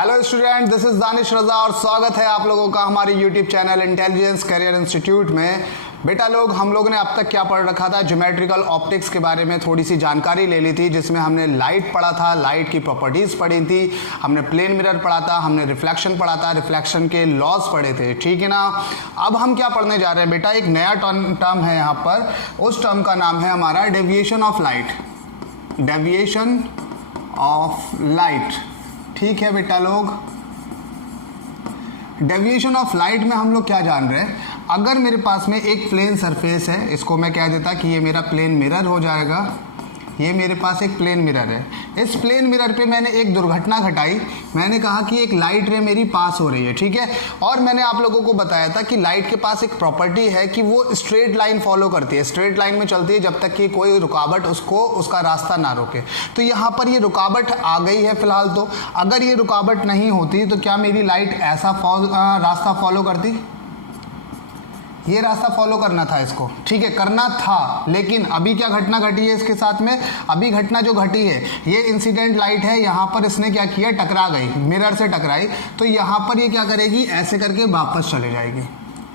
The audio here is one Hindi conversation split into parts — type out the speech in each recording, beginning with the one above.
Hello student, this is Danish Raza और स्वागत है आप लोगों का हमारे YouTube channel Intelligence Career Institute में। बेटा लोग, हम लोगों ने अब तक क्या पढ़ रखा था? ज्योमेट्रिकल ऑप्टिक्स के बारे में थोड़ी सी जानकारी ले ली थी, जिसमें हमने लाइट पढ़ा था, लाइट की प्रॉपर्टीज पढ़ी थी, हमने प्लेन मिरर पढ़ा था, हमने रिफ्लेक्शन पढ़ा था, रिफ्लेक्शन के लॉज पढ़े थे, ठीक है ना। अब हम क्या पढ़ने जा रहे हैं बेटा? एक नया टर्म है यहाँ पर, उस टर्म का नाम है हमारा deviation of light. Deviation of light, ठीक है बेटा लोग। डेविएशन ऑफ लाइट में हम लोग क्या जान रहे हैं? अगर मेरे पास में एक प्लेन सरफेस है, इसको मैं कह देता कि ये मेरा प्लेन मिरर हो जाएगा। ये मेरे पास एक प्लेन मिरर है। इस प्लेन मिरर पे मैंने एक दुर्घटना घटाई। मैंने कहा कि एक लाइट रे मेरी पास हो रही है, ठीक है। और मैंने आप लोगों को बताया था कि लाइट के पास एक प्रॉपर्टी है कि वो स्ट्रेट लाइन फॉलो करती है, स्ट्रेट लाइन में चलती है जब तक कि कोई रुकावट उसको उसका रास्ता ना रोके। तो यहाँ पर ये रुकावट आ गई है फिलहाल। तो अगर ये रुकावट नहीं होती तो क्या मेरी लाइट ऐसा रास्ता फॉलो करती? ये रास्ता फॉलो करना था इसको, ठीक है, करना था। लेकिन अभी क्या घटना घटी है इसके साथ में? अभी घटना जो घटी है, ये इंसिडेंट लाइट है, यहाँ पर इसने क्या किया? टकरा गई, मिरर से टकराई। तो यहाँ पर ये क्या करेगी? ऐसे करके वापस चले जाएगी,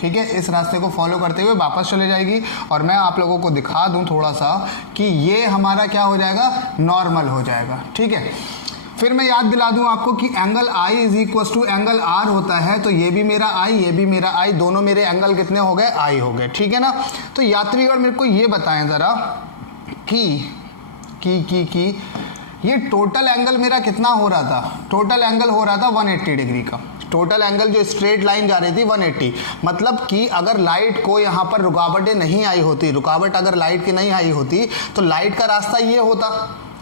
ठीक है। इस रास्ते को फॉलो करते हुए वापस चले जाएगी। और मैं आप लोगों को दिखा दूं थोड़ा सा कि ये हमारा क्या हो जाएगा? नॉर्मल हो जाएगा, ठीक है। फिर मैं याद दिला दूं आपको कि angle I is equal to angle R होता है। तो ये भी मेरा आई, ये भी मेरा आई, दोनों मेरे एंगल कितने हो गए? आई हो गए, ठीक है ना। तो यात्रीगण मेरे को ये बताएं जरा कि ये टोटल एंगल मेरा कितना हो रहा था? टोटल एंगल हो रहा था 180 डिग्री का। टोटल एंगल जो स्ट्रेट लाइन जा रही थी 180, मतलब कि अगर लाइट को यहाँ पर रुकावटें नहीं आई होती, रुकावट अगर लाइट की नहीं आई होती तो लाइट का रास्ता ये होता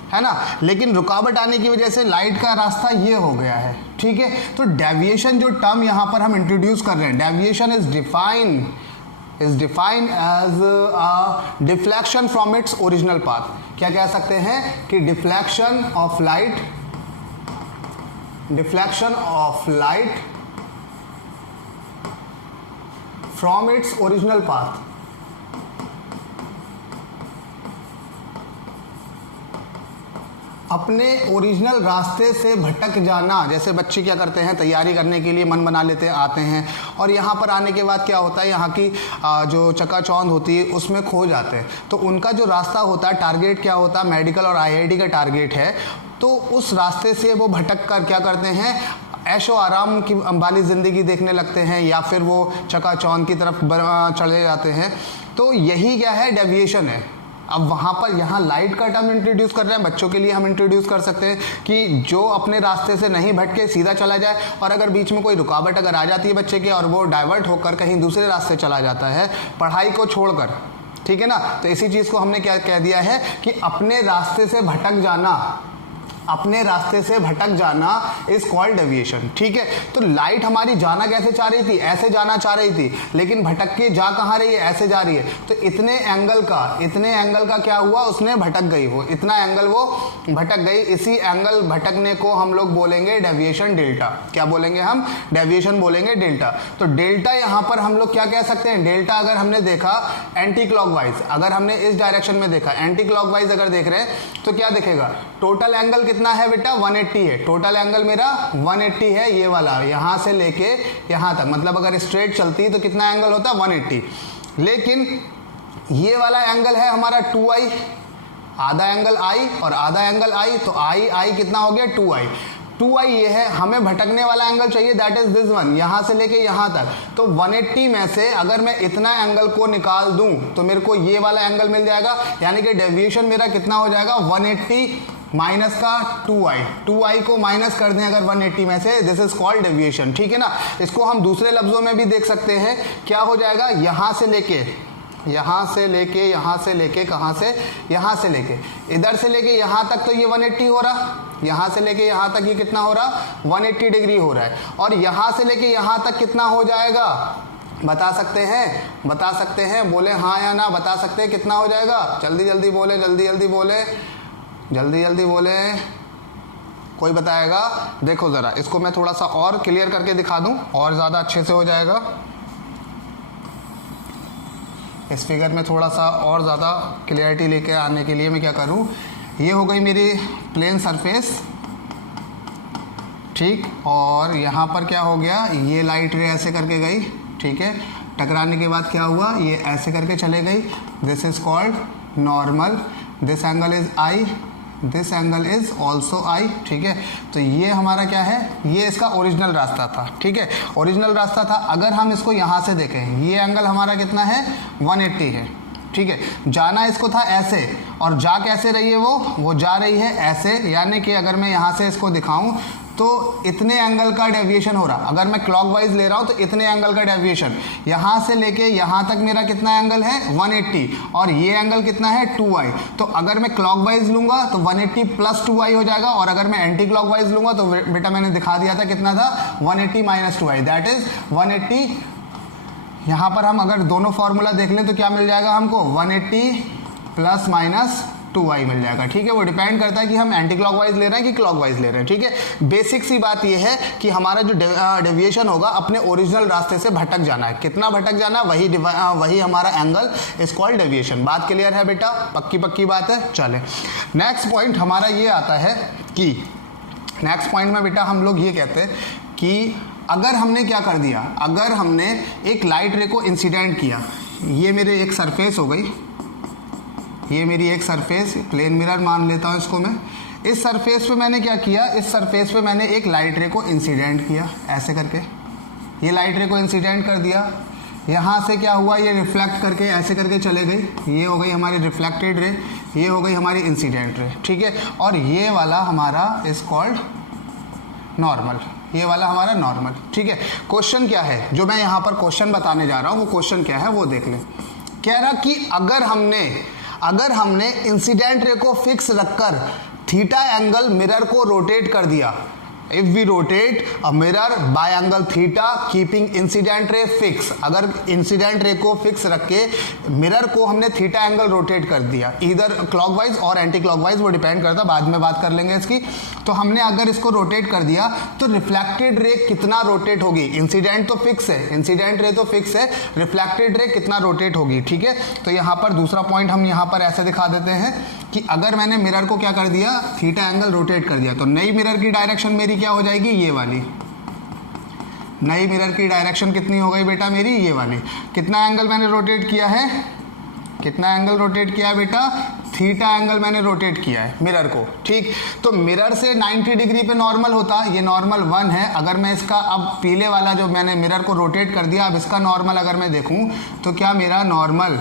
है ना। लेकिन रुकावट आने की वजह से लाइट का रास्ता ये हो गया है, ठीक है। तो डेविएशन जो टर्म यहाँ पर हम इंट्रोड्यूस कर रहे हैं, deviation is defined as a deflection from its original path. क्या कह सकते हैं कि deflection of light from its original path. अपने ओरिजिनल रास्ते से भटक जाना। जैसे बच्चे क्या करते हैं, तैयारी करने के लिए मन बना लेते हैं, आते हैं और यहाँ पर आने के बाद क्या होता है, यहाँ की जो चकाचौंध होती है उसमें खो जाते हैं। तो उनका जो रास्ता होता है, टारगेट क्या होता है? मेडिकल और आईआईटी का टारगेट है। तो उस रास्ते से वो भटक कर क्या करते हैं? ऐशो आराम की वाली ज़िंदगी देखने लगते हैं, या फिर वो चकाचौंध की तरफ चले जाते हैं। तो यही क्या है? डेविएशन है। अब वहाँ पर यहाँ लाइट का टर्म इंट्रोड्यूस कर रहे हैं, बच्चों के लिए हम इंट्रोड्यूस कर सकते हैं कि जो अपने रास्ते से नहीं भटके सीधा चला जाए। और अगर बीच में कोई रुकावट अगर आ जाती है बच्चे के और वो डाइवर्ट होकर कहीं दूसरे रास्ते चला जाता है पढ़ाई को छोड़कर, ठीक है ना। तो इसी चीज़ को हमने क्या कह दिया है कि अपने रास्ते से भटक जाना, अपने रास्ते से भटक जाना इज कॉल्ड डेविएशन, ठीक है। तो लाइट हमारी जाना कैसे चाह रही थी? ऐसे जाना चाह रही थी, लेकिन भटक के जा कहाँ रही है? ऐसे जा रही है। तो इतने एंगल का क्या हुआ? उसने भटक गई, वो इतना एंगल वो भटक गई। इसी एंगल भटकने को हम लोग बोलेंगे डेविएशन डेल्टा। क्या बोलेंगे हम? डेविएशन बोलेंगे डेल्टा। तो डेल्टा यहाँ पर हम लोग क्या कह सकते हैं? डेल्टा अगर हमने देखा एंटी क्लॉकवाइज, अगर हमने इस डायरेक्शन में देखा एंटी क्लॉकवाइज अगर देख रहे हैं तो क्या दिखेगा? टोटल एंगल कितना है बेटा? 180 है। टोटल एंगल मेरा 180 है, ये वाला यहां से लेके यहां तक। मतलब अगर स्ट्रेट चलती तो कितना एंगल होता? 180। लेकिन ये वाला एंगल है हमारा 2i, आधा एंगल i और आधा एंगल i। तो i कितना हो गया? 2i ये है। हमें भटकने वाला एंगल चाहिए, दैट इज दिस वन, यहां से लेके यहां तक। तो 180 में से अगर मैं इतना एंगल को निकाल दूं तो मेरे को ये वाला एंगल मिल जाएगा। यानी कि डेविएशन मेरा कितना हो जाएगा? 180 माइनस का 2i को माइनस कर दें अगर 180 में से, दिस इज कॉल्ड डेविएशन, ठीक है ना। इसको हम दूसरे लफ्जों में भी देख सकते हैं। क्या हो जाएगा? यहां से लेके कहां से? यहां से लेके इधर से लेके यहां तक, तो ये 180 हो रहा। यहां से लेके यहां तक ये कितना हो रहा? 180 डिग्री हो रहा है। और यहां से लेके यहां तक कितना हो जाएगा? बता सकते हैं? बोले हाँ या ना, बता सकते हैं कितना हो जाएगा? जल्दी जल्दी बोले, कोई बताएगा? देखो जरा, इसको मैं थोड़ा सा और क्लियर करके दिखा दूं और ज़्यादा अच्छे से हो जाएगा। इस फिगर में थोड़ा सा और ज़्यादा क्लियरिटी लेके आने के लिए मैं क्या करूं? ये हो गई मेरी प्लेन सरफेस, ठीक, और यहाँ पर क्या हो गया, ये लाइट रे ऐसे करके गई, ठीक है, टकराने के बाद क्या हुआ, ये ऐसे करके चले गई, this is called normal, this angle is I, this angle is also I, ठीक है। तो ये हमारा क्या है, ये इसका ओरिजिनल रास्ता था, ठीक है, ओरिजिनल रास्ता था। अगर हम इसको यहाँ से देखें, ये एंगल हमारा कितना है, 180 है, ठीक है। जाना इसको था ऐसे, और जा कैसे रही है वो जा रही है ऐसे, यानी कि अगर मैं यहाँ से इसको दिखाऊं तो इतने एंगल का डेविएशन हो रहा। अगर मैं क्लॉकवाइज ले रहा हूँ तो इतने एंगल का डेविएशन, यहाँ से लेके यहाँ तक मेरा कितना एंगल है, 180, और ये एंगल कितना है, 2i। तो अगर मैं क्लॉकवाइज लूंगा तो 180 प्लस 2i हो जाएगा, और अगर मैं एंटी क्लॉकवाइज लूंगा तो बेटा मैंने दिखा दिया था कितना था, 180 माइनस 2i, दैट इज 180। यहाँ पर हम अगर दोनों फॉर्मूला देख लें तो क्या मिल जाएगा हमको, 180 प्लस माइनस 2i मिल जाएगा, ठीक है। वो डिपेंड करता है कि हम एंटी क्लॉकवाइज ले रहे हैं कि क्लॉकवाइज ले रहे हैं, ठीक है। बेसिक सी बात ये है कि हमारा जो डेविएशन होगा अपने ओरिजिनल रास्ते से भटक जाना है, कितना भटक जाना, वही हमारा एंगल इज कॉल्ड डेविएशन। बात क्लियर है बेटा, पक्की बात है। चले नेक्स्ट पॉइंट हमारा ये आता है कि नेक्स्ट पॉइंट में बेटा हम लोग ये कहते हैं कि अगर हमने क्या कर दिया, अगर हमने एक लाइट रे को इंसिडेंट किया, ये मेरे एक सरफेस हो गई, ये मेरी एक सरफेस, प्लेन मिरर मान लेता हूँ इसको मैं। इस सरफेस पे मैंने क्या किया, इस सरफेस पे मैंने एक लाइट रे को इंसिडेंट किया ऐसे करके, ये लाइट रे को इंसिडेंट कर दिया। यहाँ से क्या हुआ, ये रिफ्लेक्ट करके ऐसे करके चले गई, ये हो गई हमारी रिफ्लेक्टेड रे, ये हो गई हमारी इंसिडेंट रे, ठीक है। और ये वाला हमारा इज कॉल्ड नॉर्मल, ये वाला हमारा नॉर्मल, ठीक है। क्वेश्चन क्या है, जो मैं यहाँ पर क्वेश्चन बताने जा रहा हूँ वो क्वेश्चन क्या है वो देख लें। कह रहा कि अगर हमने इंसिडेंट रे को फिक्स रखकर थीटा एंगल मिरर को रोटेट कर दिया, if we rotate a mirror by angle theta keeping incident ray fix, अगर इंसिडेंट रे को फिक्स रख के मिरर को हमने थीटा एंगल रोटेट कर दिया, इधर क्लॉकवाइज और एंटी क्लॉकवाइज, वो डिपेंड करता, बाद में बात कर लेंगे इसकी। तो हमने अगर इसको रोटेट कर दिया तो रिफ्लेक्टेड रे कितना रोटेट होगी, इंसिडेंट तो फिक्स है, इंसिडेंट रे तो फिक्स है, रिफ्लेक्टेड रे कितना रोटेट होगी, ठीक है। तो यहाँ पर दूसरा पॉइंट हम यहाँ पर ऐसे दिखा देते हैं कि अगर मैंने मिरर को क्या कर दिया, थीटा एंगल रोटेट कर दिया, तो नई मिरर की डायरेक्शन मेरी क्या हो जाएगी, ये वाली। नई मिरर की डायरेक्शन कितनी हो गई बेटा मेरी, ये वाली। कितना एंगल मैंने रोटेट किया है, कितना एंगल रोटेट किया है बेटा, थीटा एंगल मैंने रोटेट किया है मिरर को, ठीक। तो मिरर से 90 डिग्री पे नॉर्मल होता, ये नॉर्मल 1 है। अगर मैं इसका अब पीले वाला जो मैंने मिरर को रोटेट कर दिया, अब इसका नॉर्मल अगर मैं देखूं तो क्या मेरा नॉर्मल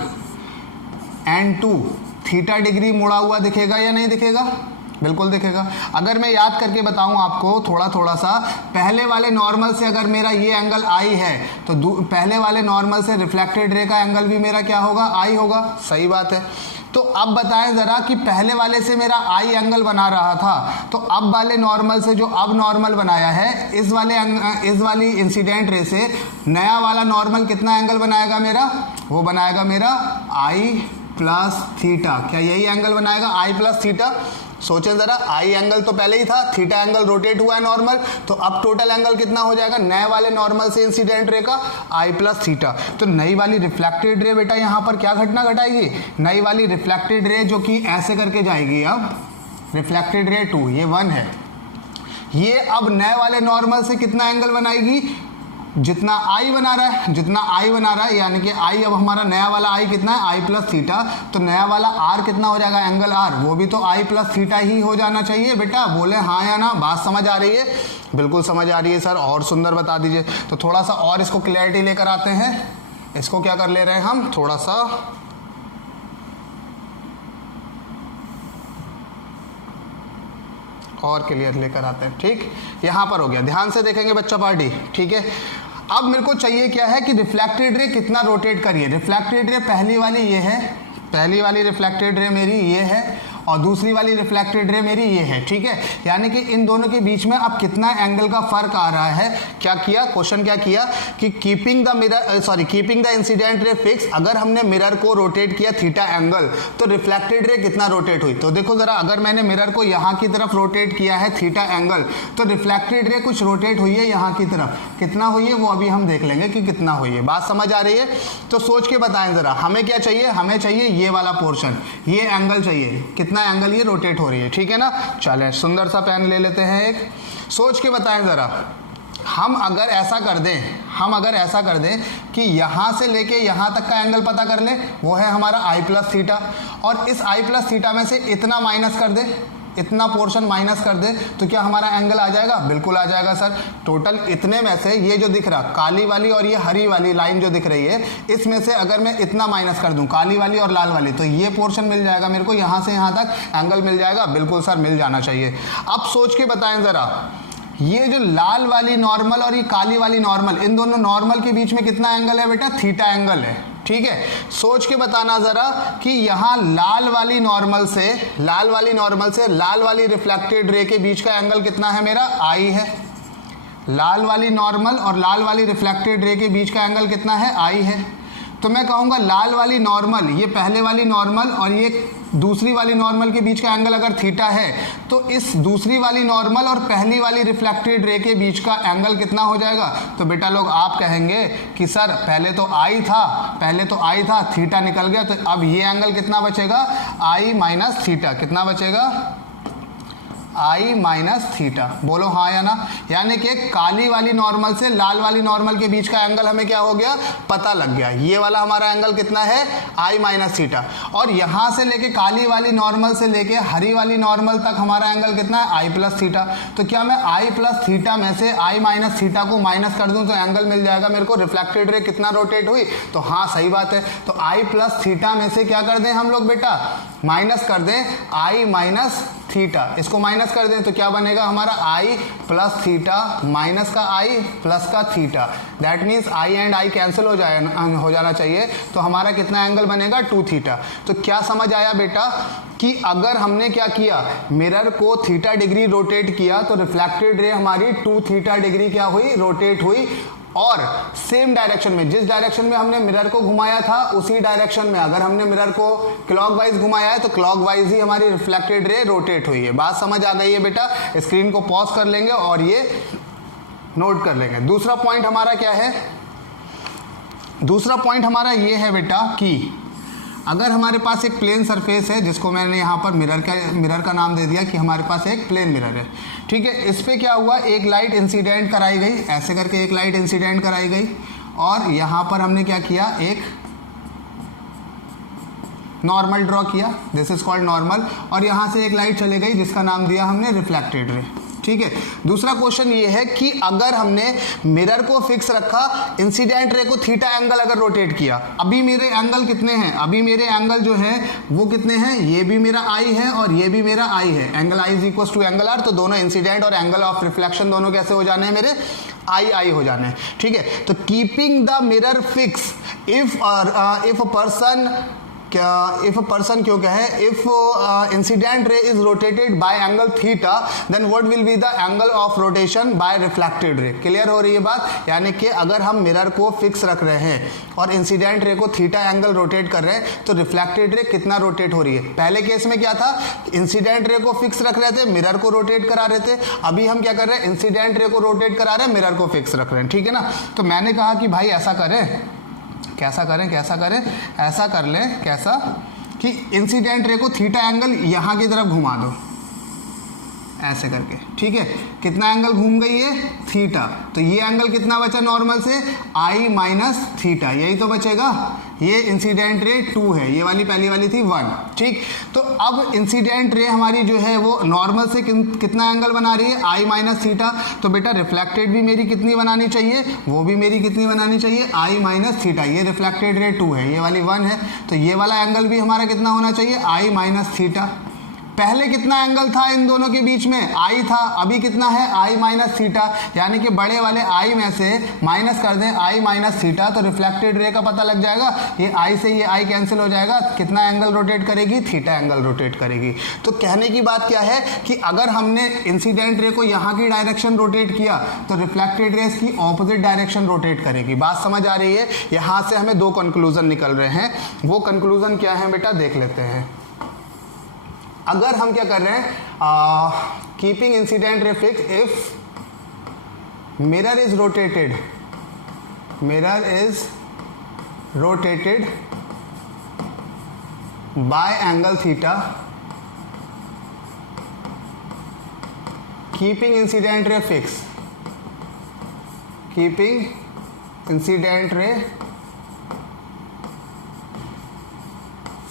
N2 थीटा डिग्री मुड़ा हुआ दिखेगा या नहीं दिखेगा, बिल्कुल दिखेगा। अगर मैं याद करके बताऊं आपको थोड़ा सा, पहले वाले नॉर्मल से अगर मेरा ये एंगल आई है तो पहले वाले नॉर्मल से रिफ्लेक्टेड रे का एंगल भी मेरा क्या होगा, आई होगा, सही बात है। तो अब बताएं जरा कि पहले वाले से मेरा आई एंगल बना रहा था, तो अब वाले नॉर्मल से जो अब नॉर्मल बनाया है, इस वाली इंसिडेंट रे से नया वाला नॉर्मल कितना एंगल बनाएगा मेरा, वो बनाएगा मेरा आई प्लस थीटा। क्या यही एंगल बनाएगा, आई प्लस थीटा। सोचें जरा, आई एंगल तो पहले ही था, थीटा एंगल रोटेट हुआ है नॉर्मल, तो अब टोटल एंगल कितना हो जाएगा नए वाले नॉर्मल से इंसिडेंट रे का, आई प्लस थीटा। तो नई वाली रिफ्लेक्टेड रे बेटा यहाँ पर क्या घटना घटाएगी, नई वाली रिफ्लेक्टेड रे जो कि ऐसे करके जाएगी, अब रिफ्लेक्टेड रे 2, ये 1 है, ये अब नए वाले नॉर्मल से कितना एंगल बनाएगी, जितना आई बना रहा है, यानी कि आई अब हमारा नया वाला आई कितना है, आई प्लस थीटा। तो नया वाला आर कितना हो जाएगा, एंगल आर, वो भी तो आई प्लस थीटा ही हो जाना चाहिए बेटा। बोले हाँ या ना, बात समझ आ रही है, बिल्कुल समझ आ रही है सर, और सुंदर बता दीजिए। तो थोड़ा सा और इसको क्लैरिटी लेकर आते हैं, इसको क्या कर ले रहे हैं हम, थोड़ा सा और क्लियर लेकर आते हैं, ठीक। यहाँ पर हो गया, ध्यान से देखेंगे बच्चा पार्टी, ठीक है। अब मेरे को चाहिए क्या है कि रिफ्लेक्टेड रे कितना रोटेट करिए। रिफ्लेक्टेड रे पहली वाली ये है, पहली वाली रिफ्लेक्टेड रे मेरी ये है, और दूसरी वाली रिफ्लेक्टेड रे मेरी ये है, ठीक है। यानी कि इन दोनों के बीच में अब कितना एंगल का फर्क आ रहा है। क्या किया, क्वेश्चन क्या किया कि keeping the incident ray fix, अगर हमने मिरर को रोटेट किया थीटा एंगल, तो रिफ्लेक्टेड रे कितना रोटेट हुई। तो देखो जरा, अगर मैंने मिरर को यहाँ की तरफ रोटेट किया है थीटा एंगल, तो रिफ्लेक्टेड रे कुछ रोटेट हुई है यहाँ की तरफ, कितना हुई है वो अभी हम देख लेंगे कि कितना हुई है। बात समझ आ रही है, तो सोच के बताएं जरा, हमें क्या चाहिए, हमें चाहिए ये वाला पोर्शन, ये एंगल चाहिए, कितना कितना एंगल ये रोटेट हो रही है, ठीक है ना। चलें सुंदर सा पेन ले लेते हैं, एक सोच के बताएं ज़रा। हम अगर ऐसा कर दें कि यहाँ से लेके यहाँ तक का एंगल पता कर लें, वो है हमारा आई प्लस थीटा, और इस आई प्लस थीटा में से इतना माइनस कर दें, इतना पोर्शन माइनस कर दे, तो क्या हमारा एंगल आ जाएगा? बिल्कुल आ जाएगा सर। टोटल इतने में से ये जो दिख रहा काली वाली और ये हरी वाली लाइन जो दिख रही है, इसमें से अगर मैं इतना माइनस कर दूं, काली वाली और लाल वाली, तो ये पोर्शन मिल जाएगा मेरे को, यहाँ से यहाँ तक एंगल मिल जाएगा। बिल्कुल सर मिल जाना चाहिए। अब सोच के बताएं ज़रा, ये जो लाल वाली नॉर्मल और ये काली वाली नॉर्मल, इन दोनों नॉर्मल के बीच में कितना एंगल है बेटा? थीटा एंगल है, ठीक है। सोच के बताना जरा कि यहाँ लाल वाली नॉर्मल से लाल वाली रिफ्लेक्टेड रे के बीच का एंगल कितना है मेरा? आई है। लाल वाली नॉर्मल और लाल वाली रिफ्लेक्टेड रे के बीच का एंगल कितना है? आई है। तो मैं कहूँगा लाल वाली नॉर्मल, ये पहले वाली नॉर्मल और ये दूसरी वाली नॉर्मल के बीच का एंगल अगर थीटा है, तो इस दूसरी वाली नॉर्मल और पहली वाली रिफ्लेक्टेड रे के बीच का एंगल कितना हो जाएगा? तो बेटा लोग आप कहेंगे कि सर पहले तो आई था, थीटा निकल गया, तो अब ये एंगल कितना बचेगा? आई माइनस थीटा। कितना बचेगा? आई माइनस थीटा। बोलो हाँ या ना। यानी कि काली वाली नॉर्मल से लाल वाली नॉर्मल के बीच का एंगल हमें क्या हो गया? पता लग गया। ये वाला हमारा एंगल कितना है? आई माइनस थीटा। और यहाँ से लेके काली वाली नॉर्मल से लेके हरी वाली नॉर्मल तक हमारा एंगल कितना है? आई प्लस थीटा। तो क्या मैं आई प्लस थीटा में से आई माइनस थीटा को माइनस कर दूँ तो एंगल मिल जाएगा मेरे को? रिफ्लेक्टेड रे कितना रोटेट हुई? तो हाँ सही बात है। तो आई प्लस थीटा में से क्या कर दें हम लोग बेटा? माइनस कर दें आई माइनस थीटा। इसको माइनस कर दें तो क्या बनेगा हमारा? आई प्लस थीटा माइनस का आई प्लस का theta. That means I and I cancel हो जाना चाहिए। तो हमारा कितना एंगल बनेगा? 2 थीटा। तो क्या समझ आया बेटा कि अगर हमने क्या किया, मिरर को थीटा डिग्री रोटेट किया, तो रिफ्लेक्टेड रे हमारी 2 थीटा डिग्री क्या हुई? रोटेट हुई। और सेम डायरेक्शन में, जिस डायरेक्शन में हमने मिरर को घुमाया था उसी डायरेक्शन में अगर हमने मिरर को क्लॉकवाइज घुमाया है, तो क्लॉकवाइज ही हमारी रिफ्लेक्टेड रे रोटेट हुई है। बात समझ आ गई है बेटा? स्क्रीन को पॉज कर लेंगे और ये नोट कर लेंगे। दूसरा पॉइंट हमारा क्या है? दूसरा पॉइंट हमारा ये है बेटा कि अगर हमारे पास एक प्लेन सरफेस है, जिसको मैंने यहाँ पर मिरर का नाम दे दिया कि हमारे पास एक प्लेन मिरर है, ठीक है। इस पे क्या हुआ? एक लाइट इंसिडेंट कराई गई, ऐसे करके एक लाइट इंसिडेंट कराई गई, और यहाँ पर हमने क्या किया? एक नॉर्मल ड्रॉ किया, दिस इज कॉल्ड नॉर्मल, और यहाँ से एक लाइट चले गई जिसका नाम दिया हमने रिफ्लेक्टेड रे, ठीक है। दूसरा क्वेश्चन ये है कि अगर हमने मिरर को फिक्स रखा, इंसिडेंट रे को थीटा एंगल अगर रोटेट किया, अभी मेरे एंगल कितने हैं? अभी मेरे एंगल जो है वो कितने हैं? ये भी मेरा आई है और ये भी मेरा आई है। Angle I is equal to angle R, तो दोनों इंसिडेंट और एंगल ऑफ रिफ्लेक्शन दोनों कैसे हो जाने हैं मेरे? आई हो जाने हैं, ठीक है। तो keeping the mirror fix if a person क्यों कहे? If incident ray is rotated by angle theta, then what will be the angle of rotation by reflected ray. Clear हो रही है बात? यानी कि अगर हम मिरर को फिक्स रख रहे हैं और इंसिडेंट रे को थीटा एंगल रोटेट कर रहे हैं, तो रिफ्लेक्टेड रे कितना रोटेट हो रही है? पहले केस में क्या था? इंसिडेंट रे को फिक्स रख रहे थे, मिरर को रोटेट करा रहे थे। अभी हम क्या कर रहे हैं? इंसिडेंट रे को रोटेट करा रहे हैं, मिरर को फिक्स रख रहे हैं, ठीक है ना। तो मैंने कहा कि भाई ऐसा करें, कैसा करें? ऐसा कर लें, कैसा कि इंसिडेंट रे को थीटा एंगल यहाँ की तरफ घुमा दो, ऐसे करके, ठीक है। कितना एंगल घूम गई है? थीटा। तो ये एंगल कितना बचा नॉर्मल से? आई माइनस थीटा, यही तो बचेगा। ये इंसिडेंट रे 2 है, ये वाली पहली वाली थी 1, ठीक। तो अब इंसिडेंट रे हमारी जो है वो नॉर्मल से कितना एंगल बना रही है? आई माइनस थीटा। तो बेटा रिफ्लेक्टेड भी मेरी कितनी बनानी चाहिए? वो भी मेरी कितनी बनानी चाहिए? आई माइनस थीटा। ये रिफ्लेक्टेड रे 2 है, ये वाली 1 है, तो ये वाला एंगल भी हमारा कितना होना चाहिए? आई माइनस थीटा। पहले कितना एंगल था इन दोनों के बीच में? आई था। अभी कितना है? आई माइनस थीटा। यानी कि बड़े वाले आई में से माइनस कर दें आई माइनस थीटा, तो रिफ्लेक्टेड रे का पता लग जाएगा। ये आई से ये आई कैंसिल हो जाएगा। कितना एंगल रोटेट करेगी? थीटा एंगल रोटेट करेगी। तो कहने की बात क्या है कि अगर हमने इंसिडेंट रे को यहाँ की डायरेक्शन रोटेट किया, तो रिफ्लेक्टेड रे इसकी ऑपोजिट डायरेक्शन रोटेट करेगी। बात समझ आ रही है? यहाँ से हमें 2 कंक्लूजन निकल रहे हैं। वो कंक्लूजन क्या है बेटा? देख लेते हैं। अगर हम क्या कर रहे हैं? Keeping incident ray fix if mirror is rotated by angle theta keeping incident ray fix, keeping incident ray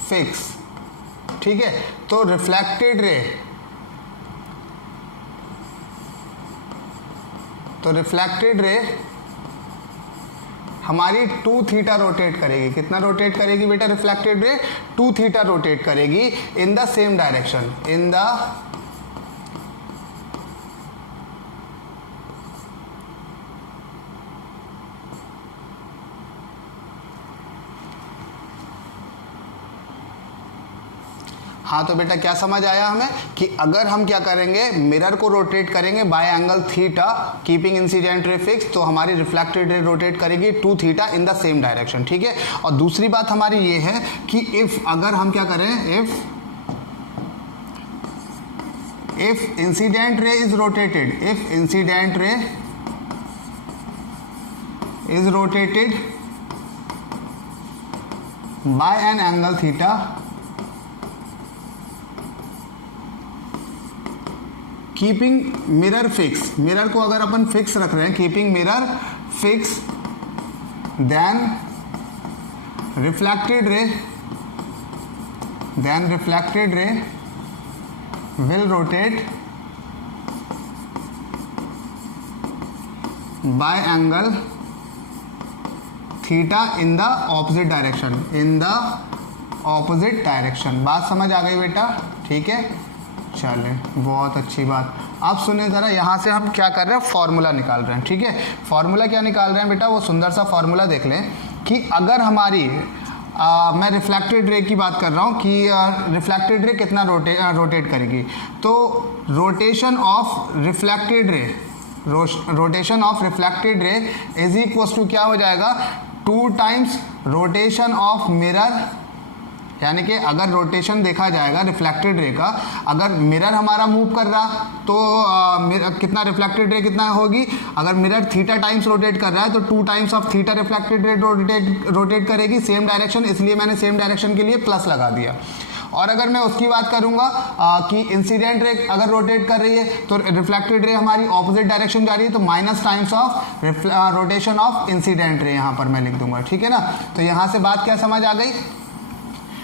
fix, ठीक है। तो रिफ्लेक्टेड रे, तो रिफ्लेक्टेड रे हमारी 2 थीटा रोटेट करेगी। कितना रोटेट करेगी बेटा रिफ्लेक्टेड रे? 2 थीटा रोटेट करेगी in the same direction, in the हाँ। तो बेटा क्या समझ आया हमें कि अगर हम क्या करेंगे, मिरर को रोटेट करेंगे bye angle theta, keeping incident ray fix, तो हमारी रिफ्लेक्टेड रे रोटेट करेगी 2 theta in the same direction, ठीक है। और दूसरी बात हमारी ये है कि इफ, अगर हम क्या करें, if incident ray is rotated, if incident ray is rotated by an angle theta, keeping mirror fix, mirror को अगर अपन फिक्स रख रहे हैं, keeping mirror fix, then reflected ray will rotate by angle theta in the opposite direction, in the opposite direction. बात समझ आ गई बेटा, ठीक है। चले, बहुत अच्छी बात। अब सुने ज़रा, यहाँ से हम क्या कर रहे हैं, फॉर्मूला निकाल रहे हैं, ठीक है। फॉर्मूला क्या निकाल रहे हैं बेटा, वो सुंदर सा फॉर्मूला देख लें कि अगर हमारी मैं रिफ्लेक्टेड रे की बात कर रहा हूँ कि रिफ्लेक्टेड रे कितना रोटेट करेगी। तो rotation of reflected ray, rotation of reflected ray is equal to क्या हो जाएगा, 2 टाइम्स रोटेशन ऑफ मिरर। यानी कि अगर रोटेशन देखा जाएगा रिफ्लेक्टेड रे का, अगर मिरर हमारा मूव कर रहा तो कितना रिफ्लेक्टेड रे कितना होगी, अगर मिरर थीटा टाइम्स रोटेट कर रहा है तो 2 times of theta reflected ray rotate करेगी, सेम डायरेक्शन, इसलिए मैंने सेम डायरेक्शन के लिए प्लस लगा दिया। और अगर मैं उसकी बात करूंगा कि इंसिडेंट रे अगर रोटेट कर रही है तो रिफ्लेक्टेड रे हमारी ऑपोजिट डायरेक्शन जा रही है, तो minus times of rotation of incident रे यहाँ पर मैं लिख दूंगा, ठीक है ना। तो यहाँ से बात क्या समझ आ गई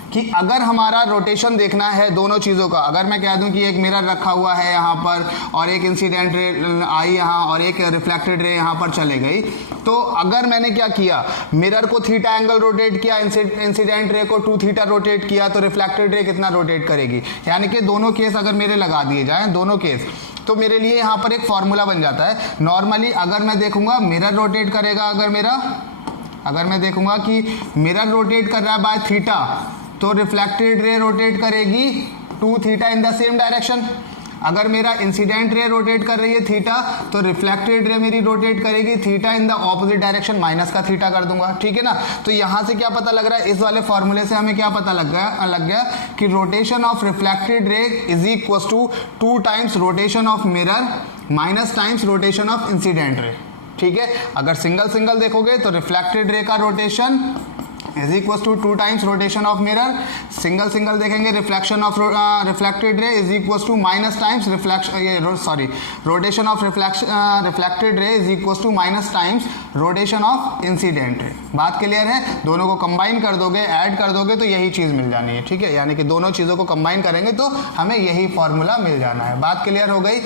कि अगर हमारा रोटेशन देखना है दोनों चीज़ों का, अगर मैं कह दूं कि एक मिरर रखा हुआ है यहाँ पर और एक इंसिडेंट रे आई यहाँ और एक रिफ्लेक्टेड रे यहाँ पर चले गई, तो अगर मैंने क्या किया, मिरर को थीटा एंगल रोटेट किया, इंसिडेंट रे को 2 थीटा रोटेट किया, तो रिफ्लेक्टेड रे कितना रोटेट करेगी। यानी कि दोनों केस अगर मेरे लगा दिए जाएँ, दोनों केस, तो मेरे लिए यहाँ पर एक फॉर्मूला बन जाता है। नॉर्मली अगर मैं देखूंगा मिरर रोटेट करेगा, अगर मैं देखूंगा कि मिरर रोटेट कर रहा है बाय थीटा, तो रिफ्लेक्टेड रे रोटेट करेगी 2 theta in the same direction. अगर मेरा इंसिडेंट रे रोटेट कर रही है थीटा, तो रिफ्लेक्टेड रे मेरी रोटेट करेगी theta in the opposite direction, minus का थीटा कर दूंगा, ठीक है ना। तो यहाँ से क्या पता लग रहा है, इस वाले फॉर्मूले से हमें क्या पता लग गया कि rotation of reflected ray is equal to 2 times rotation of mirror minus times rotation of incident ray, ठीक है। अगर सिंगल सिंगल देखोगे तो रिफ्लेक्टेड रे का rotation is equal to 2 times rotation of mirror, single single देखेंगे reflection of reflected ray is equal to minus times rotation of reflected ray is equal to minus times rotation of incident ray. बात क्लियर है, दोनों को कंबाइन कर दोगे, ऐड कर दोगे तो यही चीज़ मिल जानी है, ठीक है। यानी कि दोनों चीज़ों को कंबाइन करेंगे तो हमें यही फॉर्मूला मिल जाना है। बात क्लियर हो गई,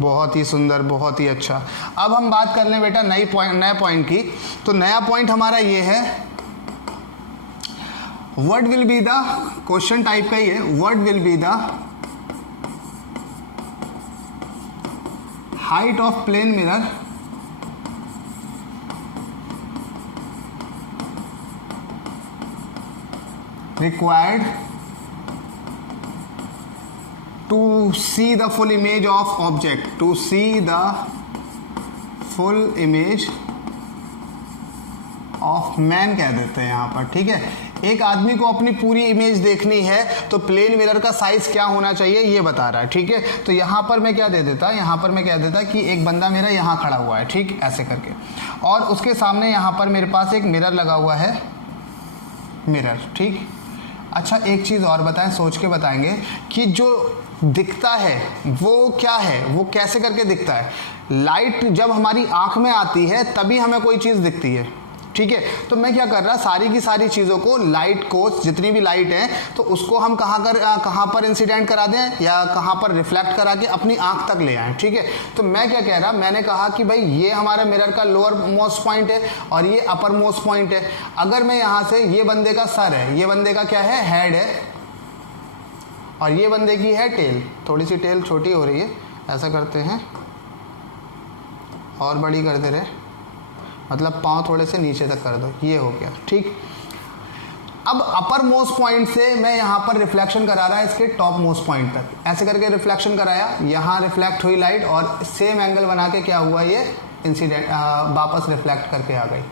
बहुत ही सुंदर, बहुत ही अच्छा। अब हम बात कर लें बेटा नए पॉइंट की। तो नया पॉइंट हमारा ये है, what will be the, question type का ही है, what will be the height of plane mirror required to see the full image of object, to see the full image of man कह देते हैं यहाँ पर, ठीक है। एक आदमी को अपनी पूरी इमेज देखनी है तो प्लेन मिरर का साइज क्या होना चाहिए ये बता रहा है, ठीक है। तो यहाँ पर मैं क्या दे देता, यहाँ पर मैं कह देता कि एक बंदा मेरा यहाँ खड़ा हुआ है, ठीक, ऐसे करके, और उसके सामने यहाँ पर मेरे पास एक मिरर लगा हुआ है, मिरर, ठीक। अच्छा एक चीज़ और बताएं, सोच के बताएंगे कि जो दिखता है वो क्या है, वो कैसे करके दिखता है। लाइट जब हमारी आंख में आती है तभी हमें कोई चीज़ दिखती है, ठीक है। तो मैं क्या कर रहा, सारी की सारी चीज़ों को, लाइट को, जितनी भी लाइट है तो उसको हम कहाँ पर इंसिडेंट करा दें या कहाँ पर रिफ्लेक्ट करा के अपनी आंख तक ले आएँ, ठीक है। तो मैं क्या कह रहा, मैंने कहा कि भाई ये हमारा मिरर का लोअर मोस्ट पॉइंट है और ये अपर मोस्ट पॉइंट है। अगर मैं यहाँ से, ये बंदे का सर है, ये बंदे का क्या है, हेड है, और ये बंदे की है टेल। थोड़ी सी टेल छोटी हो रही है, ऐसा करते हैं और बड़ी कर दे रहे, मतलब पाँव थोड़े से नीचे तक कर दो, ये हो गया, ठीक। अब अपर मोस्ट पॉइंट से मैं यहाँ पर रिफ्लेक्शन करा रहा है इसके टॉप मोस्ट पॉइंट तक, ऐसे करके रिफ्लेक्शन कराया, यहाँ रिफ्लेक्ट हुई लाइट और सेम एंगल बना के क्या हुआ, ये इंसिडेंट वापस रिफ्लेक्ट करके आ गई,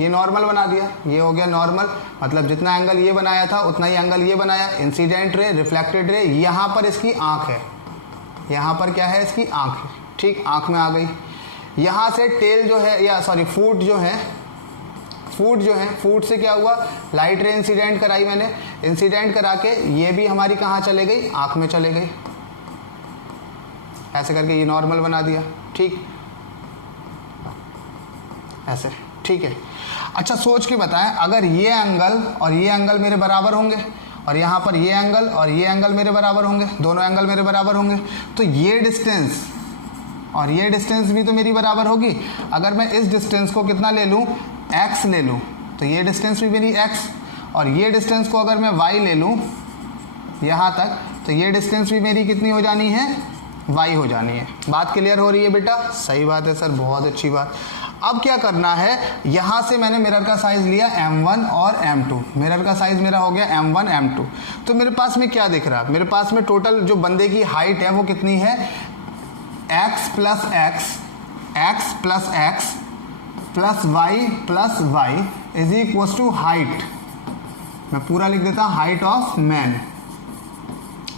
ये नॉर्मल बना दिया, ये हो गया नॉर्मल। मतलब जितना एंगल ये बनाया था उतना ही एंगल ये बनाया, इंसिडेंट रे, रिफ्लेक्टेड रे। यहाँ पर इसकी आँख है, यहाँ पर क्या है, इसकी आँख है, ठीक, आँख में आ गई। यहाँ से टेल जो है, या सॉरी फूट जो है, फूट से क्या हुआ, लाइट रे इंसिडेंट कराई मैंने, इंसिडेंट करा के ये भी हमारी कहाँ चले गई, आँख में चले गई, ऐसे करके ये नॉर्मल बना दिया, ठीक, ऐसे, ठीक है। अच्छा सोच के बताएं, अगर ये एंगल और ये एंगल मेरे बराबर होंगे और यहाँ पर ये एंगल और ये एंगल मेरे बराबर होंगे, दोनों एंगल मेरे बराबर होंगे, तो ये डिस्टेंस और ये डिस्टेंस भी तो मेरी बराबर होगी। अगर मैं इस डिस्टेंस को कितना ले लूँ, x ले लूँ, तो ये डिस्टेंस भी मेरी x, और ये डिस्टेंस को अगर मैं y ले लूँ यहाँ तक, तो ये डिस्टेंस भी मेरी कितनी हो जानी है, y हो जानी है। बात क्लियर हो रही है बेटा? सही बात है सर, बहुत अच्छी बात। अब क्या करना है, यहाँ से मैंने मिरर का साइज़ लिया m1 और m2, मिरर का साइज़ मेरा हो गया m1 m2। तो मेरे पास में क्या दिख रहा है, मेरे पास में टोटल जो बंदे की हाइट है वो कितनी है, x plus x plus y is equal to height, मैं पूरा लिख देता हूँ, हाइट ऑफ मैन,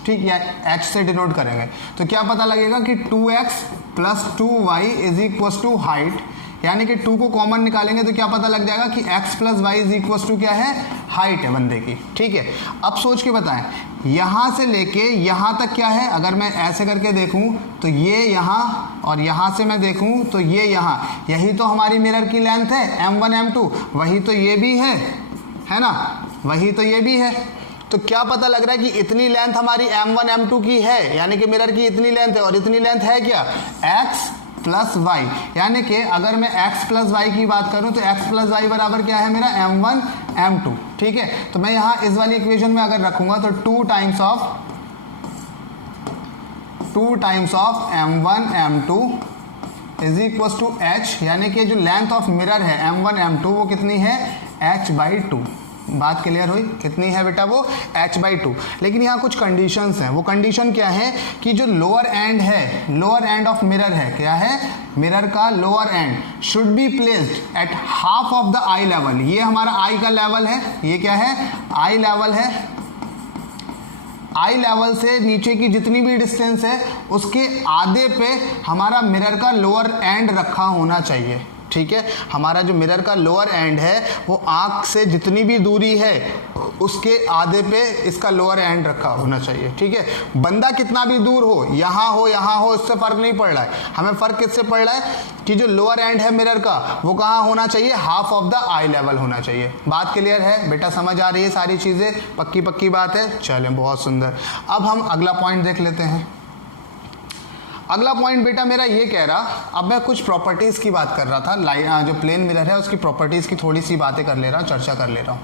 ठीक, या h से डिनोट करेंगे। तो क्या पता लगेगा कि 2x plus 2y is equal to height, यानी कि 2 को कॉमन निकालेंगे तो क्या पता लग जाएगा कि x plus Y is equal to क्या है, हाइट है बंदे की, ठीक है। अब सोच के बताएं, यहाँ से लेके यहाँ तक क्या है, अगर मैं ऐसे करके देखूँ तो ये यहाँ, और यहाँ से मैं देखूँ तो ये यहाँ, यही तो हमारी मिरर की लेंथ है m1 m2, वही तो ये भी है ना, वही तो ये भी है। तो क्या पता लग रहा है कि इतनी लेंथ हमारी m1 m2 की है, यानी कि मिरर की इतनी लेंथ है, और इतनी लेंथ है क्या, x प्लस वाई, यानी कि अगर मैं x प्लस वाई की बात करूं तो x प्लस वाई बराबर क्या है मेरा, m1 m2, ठीक है। तो मैं यहाँ इस वाली इक्वेशन में अगर रखूंगा तो 2 times of m1 m2 is equal to h, यानी कि जो लेंथ ऑफ मिरर है m1 m2 वो कितनी है, h/2। बात क्लियर हुई, कितनी है बेटा वो, h/2। लेकिन यहाँ कुछ कंडीशंस हैं, वो कंडीशन क्या है कि जो लोअर एंड है, लोअर एंड ऑफ मिरर है, क्या है, मिरर का lower and should be placed at half of the I level. ये हमारा आई का लेवल है, ये क्या है, आई लेवल है। आई लेवल से नीचे की जितनी भी डिस्टेंस है उसके आधे पे हमारा मिरर का लोअर एंड रखा होना चाहिए, ठीक है। हमारा जो मिरर का लोअर एंड है वो आँख से जितनी भी दूरी है उसके आधे पे इसका लोअर एंड रखा होना चाहिए, ठीक है। बंदा कितना भी दूर हो, यहाँ हो, इससे फ़र्क नहीं पड़ रहा है। हमें फ़र्क किससे पड़ रहा है कि जो लोअर एंड है मिरर का वो कहाँ होना चाहिए, half of the I level होना चाहिए। बात क्लियर है बेटा, समझ आ रही है सारी चीज़ें, पक्की बात है। चलें, बहुत सुंदर। अब हम अगला पॉइंट देख लेते हैं। अगला पॉइंट बेटा मेरा ये कह रहा, अब मैं कुछ प्रॉपर्टीज़ की बात कर रहा था, जो प्लेन मिरर है उसकी प्रॉपर्टीज़ की थोड़ी सी बातें कर ले रहा हूँ, चर्चा कर ले रहा हूँ।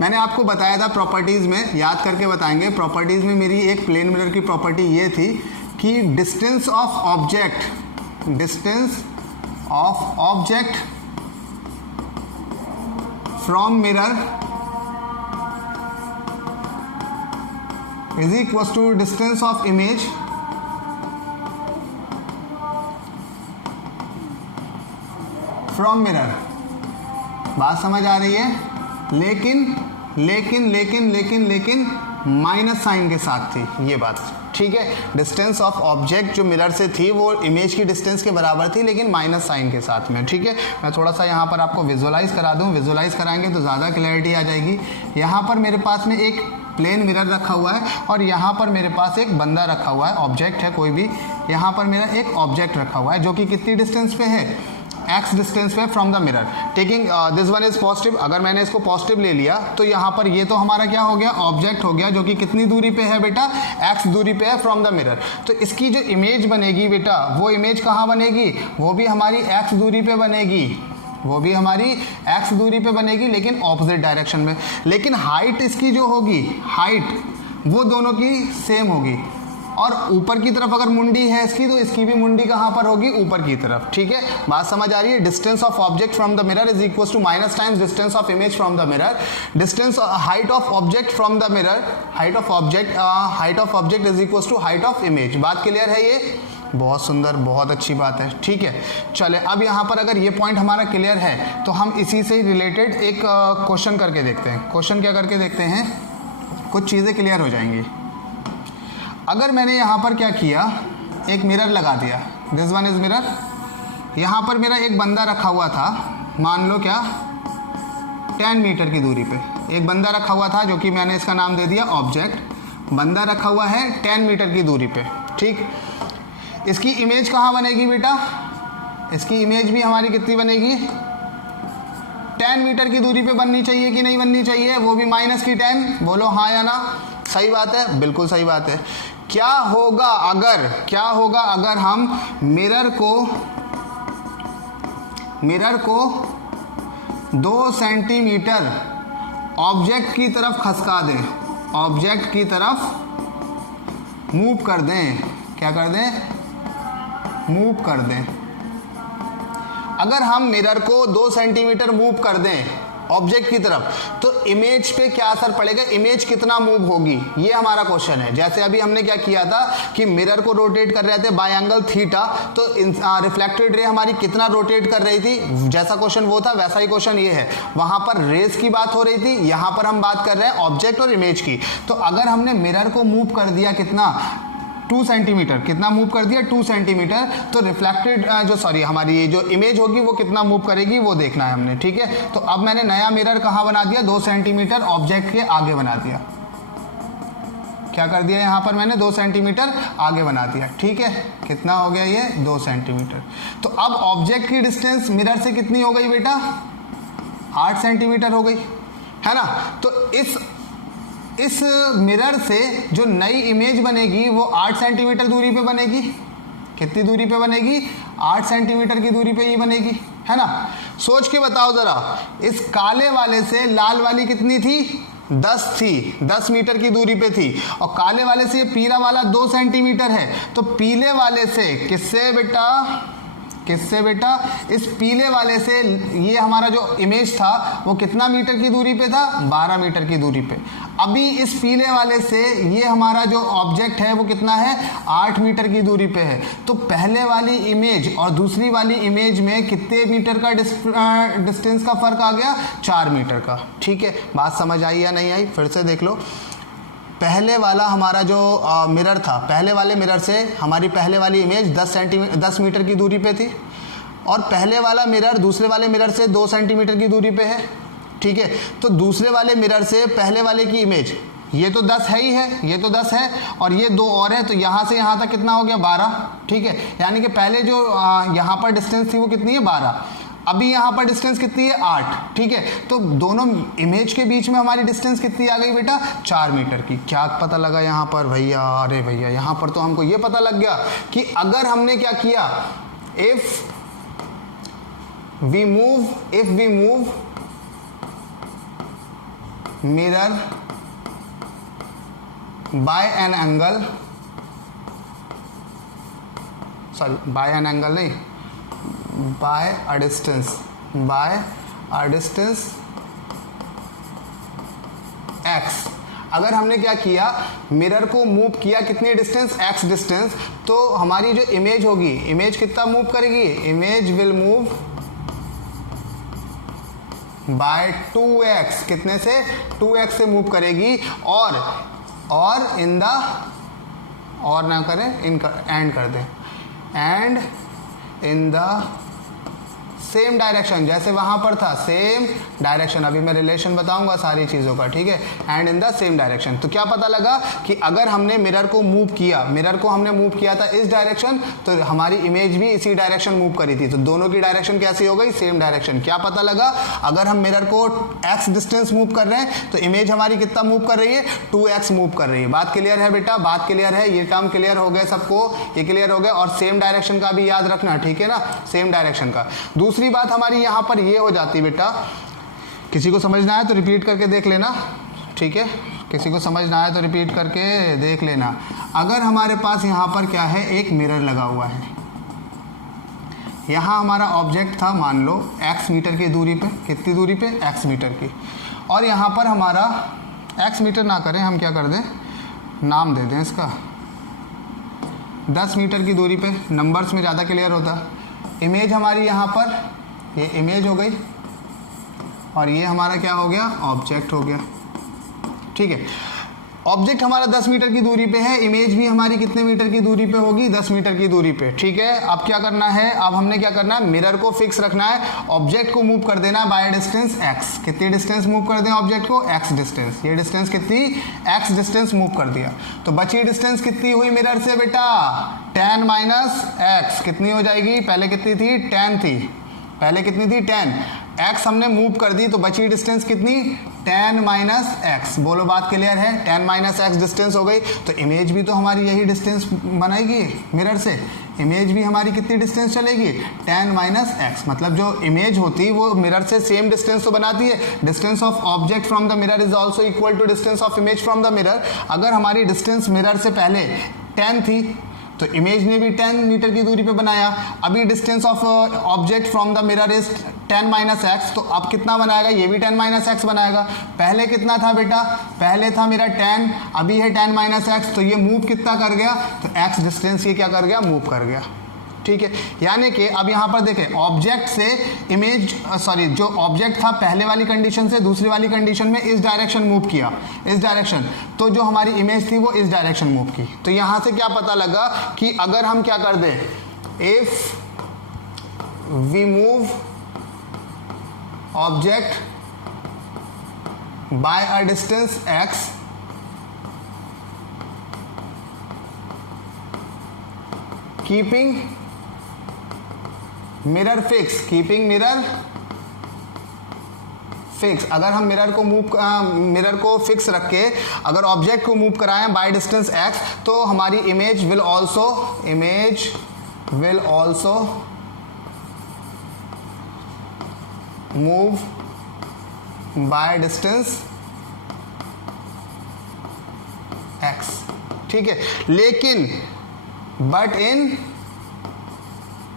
मैंने आपको बताया था प्रॉपर्टीज़ में, याद करके बताएंगे। प्रॉपर्टीज़ में मेरी एक प्लेन मिरर की प्रॉपर्टी ये थी कि distance of object from mirror is equal to distance of image from mirror. बात समझ आ रही है? लेकिन माइनस साइन के साथ थी ये बात, ठीक है। डिस्टेंस ऑफ ऑब्जेक्ट जो मिरर से थी वो इमेज की डिस्टेंस के बराबर थी, लेकिन माइनस साइन के साथ में, ठीक है। मैं थोड़ा सा यहाँ पर आपको विजुअलाइज करा दूँ, विजुअलाइज कराएंगे तो ज़्यादा क्लैरिटी आ जाएगी। यहाँ पर मेरे पास में एक प्लेन मिरर रखा हुआ है और यहाँ पर मेरे पास एक बंदा रखा हुआ है, ऑब्जेक्ट है कोई भी, यहाँ पर मेरा एक ऑब्जेक्ट रखा हुआ है जो कि कितनी डिस्टेंस पे है, x डिस्टेंस पे from the mirror. Taking this one is positive, अगर मैंने इसको पॉजिटिव ले लिया तो यहाँ पर ये तो हमारा क्या हो गया, ऑब्जेक्ट हो गया जो कि कितनी दूरी पे है बेटा, x दूरी पे है फ्रॉम द मिरर। तो इसकी जो इमेज बनेगी बेटा, वो इमेज कहाँ बनेगी, वो भी हमारी x दूरी पे बनेगी, वो भी हमारी x दूरी पे बनेगी, लेकिन ऑपोजिट डायरेक्शन में। लेकिन हाइट इसकी जो होगी, हाइट वो दोनों की सेम होगी, और ऊपर की तरफ अगर मुंडी है इसकी तो इसकी भी मुंडी कहाँ पर होगी, ऊपर की तरफ। ठीक है, बात समझ आ रही है। Distance of object from the mirror is equal to minus times distance of image from the mirror. Distance height of object from the mirror, height of object is equal to height of image. बात क्लियर है, ये बहुत सुंदर, बहुत अच्छी बात है। ठीक है, चले अब यहाँ पर अगर ये पॉइंट हमारा क्लियर है तो हम इसी से रिलेटेड एक क्वेश्चन करके देखते हैं। क्वेश्चन क्या करके देखते हैं, कुछ चीज़ें क्लियर हो जाएंगी। अगर मैंने यहाँ पर क्या किया, एक मिरर लगा दिया, दिस वन इज मिरर, यहाँ पर मेरा एक बंदा रखा हुआ था, मान लो क्या 10 मीटर की दूरी पे एक बंदा रखा हुआ था जो कि मैंने इसका नाम दे दिया ऑब्जेक्ट। बंदा रखा हुआ है 10 मीटर की दूरी पे। ठीक, इसकी इमेज कहाँ बनेगी बेटा, इसकी इमेज भी हमारी कितनी बनेगी, 10 मीटर की दूरी पे बननी चाहिए कि नहीं बननी चाहिए, वो भी माइनस की 10। बोलो हाँ या ना, सही बात है, बिल्कुल सही बात है। क्या होगा अगर हम मिरर को 2 सेंटीमीटर ऑब्जेक्ट की तरफ खसका दें, ऑब्जेक्ट की तरफ मूव कर दें, क्या कर दें, मूव कर दें। अगर हम मिरर को 2 सेंटीमीटर मूव कर दें ऑब्जेक्ट की तरफ, तो इमेज पे क्या असर पड़ेगा, इमेज कितना मूव होगी, ये हमारा क्वेश्चन है। जैसे अभी हमने क्या किया था कि मिरर को रोटेट कर रहे थे बाय एंगल थीटा, तो रिफ्लेक्टेड रे हमारी कितना रोटेट कर रही थी, जैसा क्वेश्चन वो था वैसा ही क्वेश्चन ये है। वहां पर रेस की बात हो रही थी, यहां पर हम बात कर रहे हैं ऑब्जेक्ट और इमेज की। तो अगर हमने मिरर को मूव कर दिया कितना, 2 सेंटीमीटर, कितना मूव कर दिया 2 सेंटीमीटर, तो रिफ्लेक्टेड हमारी ये जो इमेज होगी वो कितना मूव करेगी वो देखना है हमने। ठीक है, तो अब मैंने नया मिरर कहाँ बना दिया, 2 सेंटीमीटर ऑब्जेक्ट के आगे बना दिया। क्या कर दिया यहाँ पर मैंने, 2 सेंटीमीटर आगे बना दिया। ठीक है, कितना हो गया ये, 2 सेंटीमीटर। तो अब ऑब्जेक्ट की डिस्टेंस मिरर से कितनी हो गई बेटा, 8 सेंटीमीटर हो गई, है ना। तो इस मिरर से जो नई इमेज बनेगी वो 8 सेंटीमीटर दूरी पे बनेगी। कितनी दूरी पे बनेगी, 8 सेंटीमीटर की दूरी पे ही बनेगी, है ना। सोच के बताओ जरा, इस काले वाले से लाल वाली कितनी थी, 10 थी, 10 मीटर की दूरी पे थी, और काले वाले से ये पीला वाला 2 सेंटीमीटर है। तो पीले वाले से किससे बेटा, इस पीले वाले से ये हमारा जो इमेज था वो कितना मीटर की दूरी पे था, 12 मीटर की दूरी पे। अभी इस पीले वाले से ये हमारा जो ऑब्जेक्ट है वो कितना है, 8 मीटर की दूरी पे है। तो पहले वाली इमेज और दूसरी वाली इमेज में कितने मीटर का डिस्टेंस का फर्क आ गया, 4 मीटर का। ठीक है, बात समझ आई या नहीं आई, फिर से देख लो। पहले वाला हमारा जो मिरर था, पहले वाले मिरर से हमारी पहले वाली इमेज 10 मीटर की दूरी पे थी, और पहले वाला मिरर दूसरे वाले मिरर से 2 सेंटीमीटर की दूरी पे है। ठीक है, तो दूसरे वाले मिरर से पहले वाले की इमेज, ये तो 10 है ही है, ये तो 10 है, और ये 2 और है, तो यहाँ से यहाँ तक कितना हो गया, 12। ठीक है, यानी कि पहले जो यहाँ पर डिस्टेंस थी वो कितनी है, 12। अभी यहाँ पर डिस्टेंस कितनी है, 8। ठीक है, तो दोनों इमेज के बीच में हमारी डिस्टेंस कितनी आ गई बेटा, 4 मीटर की। क्या पता लगा यहाँ पर भैया, अरे भैया यहाँ पर तो हमको ये पता लग गया कि अगर हमने क्या किया, if we move mirror by an angle, by an angle नहीं, बाय अ डिस्टेंस x। अगर हमने क्या किया, मिरर को मूव किया कितनी डिस्टेंस, x डिस्टेंस, तो हमारी जो इमेज होगी, इमेज कितना मूव करेगी, image will move by 2x, कितने से, 2x से मूव करेगी, और इन द, और ना करें, एंड कर दें, and in the same direction, जैसे वहां पर था सेम डायरेक्शन, अभी मैं रिलेशन बताऊंगा सारी चीजों का, ठीक है, and in the same direction. तो क्या पता लगा कि अगर हमने मिरर को मूव किया, मिरर को हमने मूव किया था इस डायरेक्शन, तो हमारी इमेज भी इसी डायरेक्शन मूव करी थी, तो दोनों की डायरेक्शन कैसी हो गई, सेम डायरेक्शन। क्या पता लगा, अगर हम मिरर को x डिस्टेंस मूव कर रहे हैं तो इमेज हमारी कितना मूव कर रही है, 2x मूव कर रही है। बात क्लियर है बेटा, बात क्लियर है, ये टर्म क्लियर हो गए सबको, ये क्लियर हो गया। और सेम डायरेक्शन का भी याद रखना, ठीक है ना, सेम डायरेक्शन का। दूसरी बात हमारी यहां पर ये हो जाती है बेटा, किसी को समझना है तो रिपीट करके देख लेना, ठीक है, किसी को समझना है तो रिपीट करके देख लेना। अगर हमारे पास यहां पर क्या है, एक मिरर लगा हुआ है, यहां हमारा ऑब्जेक्ट था मान लो x मीटर की दूरी पे, कितनी दूरी पे, x मीटर की, और यहां पर हमारा x मीटर ना करें, हम क्या कर दें, नाम दे दें इसका 10 मीटर की दूरी पे, नंबर्स में ज़्यादा क्लियर होता। इमेज हमारी यहाँ पर, ये इमेज हो गई, और ये हमारा क्या हो गया, ऑब्जेक्ट हो गया, ठीक है। ऑब्जेक्ट हमारा 10 मीटर की दूरी पे है, इमेज भी हमारी कितने मीटर की दूरी पे होगी, 10 मीटर की दूरी पे, ठीक है। अब क्या करना है, अब हमने क्या करना है, मिरर को फिक्स रखना है, ऑब्जेक्ट को मूव कर देना है बाय डिस्टेंस x। कितनी डिस्टेंस मूव कर दें ऑब्जेक्ट को, x डिस्टेंस, ये डिस्टेंस कितनी, x डिस्टेंस मूव कर दिया। तो बची डिस्टेंस कितनी हुई मिरर से बेटा, tan माइनस x, कितनी हो जाएगी, पहले कितनी थी, tan थी, पहले कितनी थी, tan, x हमने मूव कर दी, तो बची डिस्टेंस कितनी, tan माइनस एक्स। बोलो बात क्लियर है, tan माइनस एक्स डिस्टेंस हो गई, तो इमेज भी तो हमारी यही डिस्टेंस बनाएगी मिरर से, इमेज भी हमारी कितनी डिस्टेंस चलेगी, tan माइनस एक्स। मतलब जो इमेज होती वो मिरर से सेम डिस्टेंस तो बनाती है, distance of object from the mirror is also equal to distance of image from the mirror. अगर हमारी डिस्टेंस मिरर से पहले 10 थी तो इमेज ने भी 10 मीटर की दूरी पे बनाया, अभी distance of object from the mirror is 10 minus x, तो अब कितना बनाएगा, ये भी 10 माइनस एक्स बनाएगा। पहले कितना था बेटा, पहले था मेरा 10, अभी है 10 माइनस एक्स, तो ये मूव कितना कर गया, तो एक्स डिस्टेंस ये क्या कर गया, मूव कर गया, ठीक है। यानी कि अब यहाँ पर देखें, ऑब्जेक्ट से इमेज, सॉरी, जो ऑब्जेक्ट था पहले वाली कंडीशन से दूसरी वाली कंडीशन में इस डायरेक्शन मूव किया, इस डायरेक्शन, तो जो हमारी इमेज थी वो इस डायरेक्शन मूव की। तो यहाँ से क्या पता लगा कि अगर हम क्या कर दें, if we move object by a distance x, keeping mirror fix, keeping mirror fix, अगर हम मिरर को मिरर को फिक्स रख के अगर ऑब्जेक्ट को मूव कराएं बाय डिस्टेंस x, तो हमारी image will also move by distance x, ठीक है। लेकिन बट इन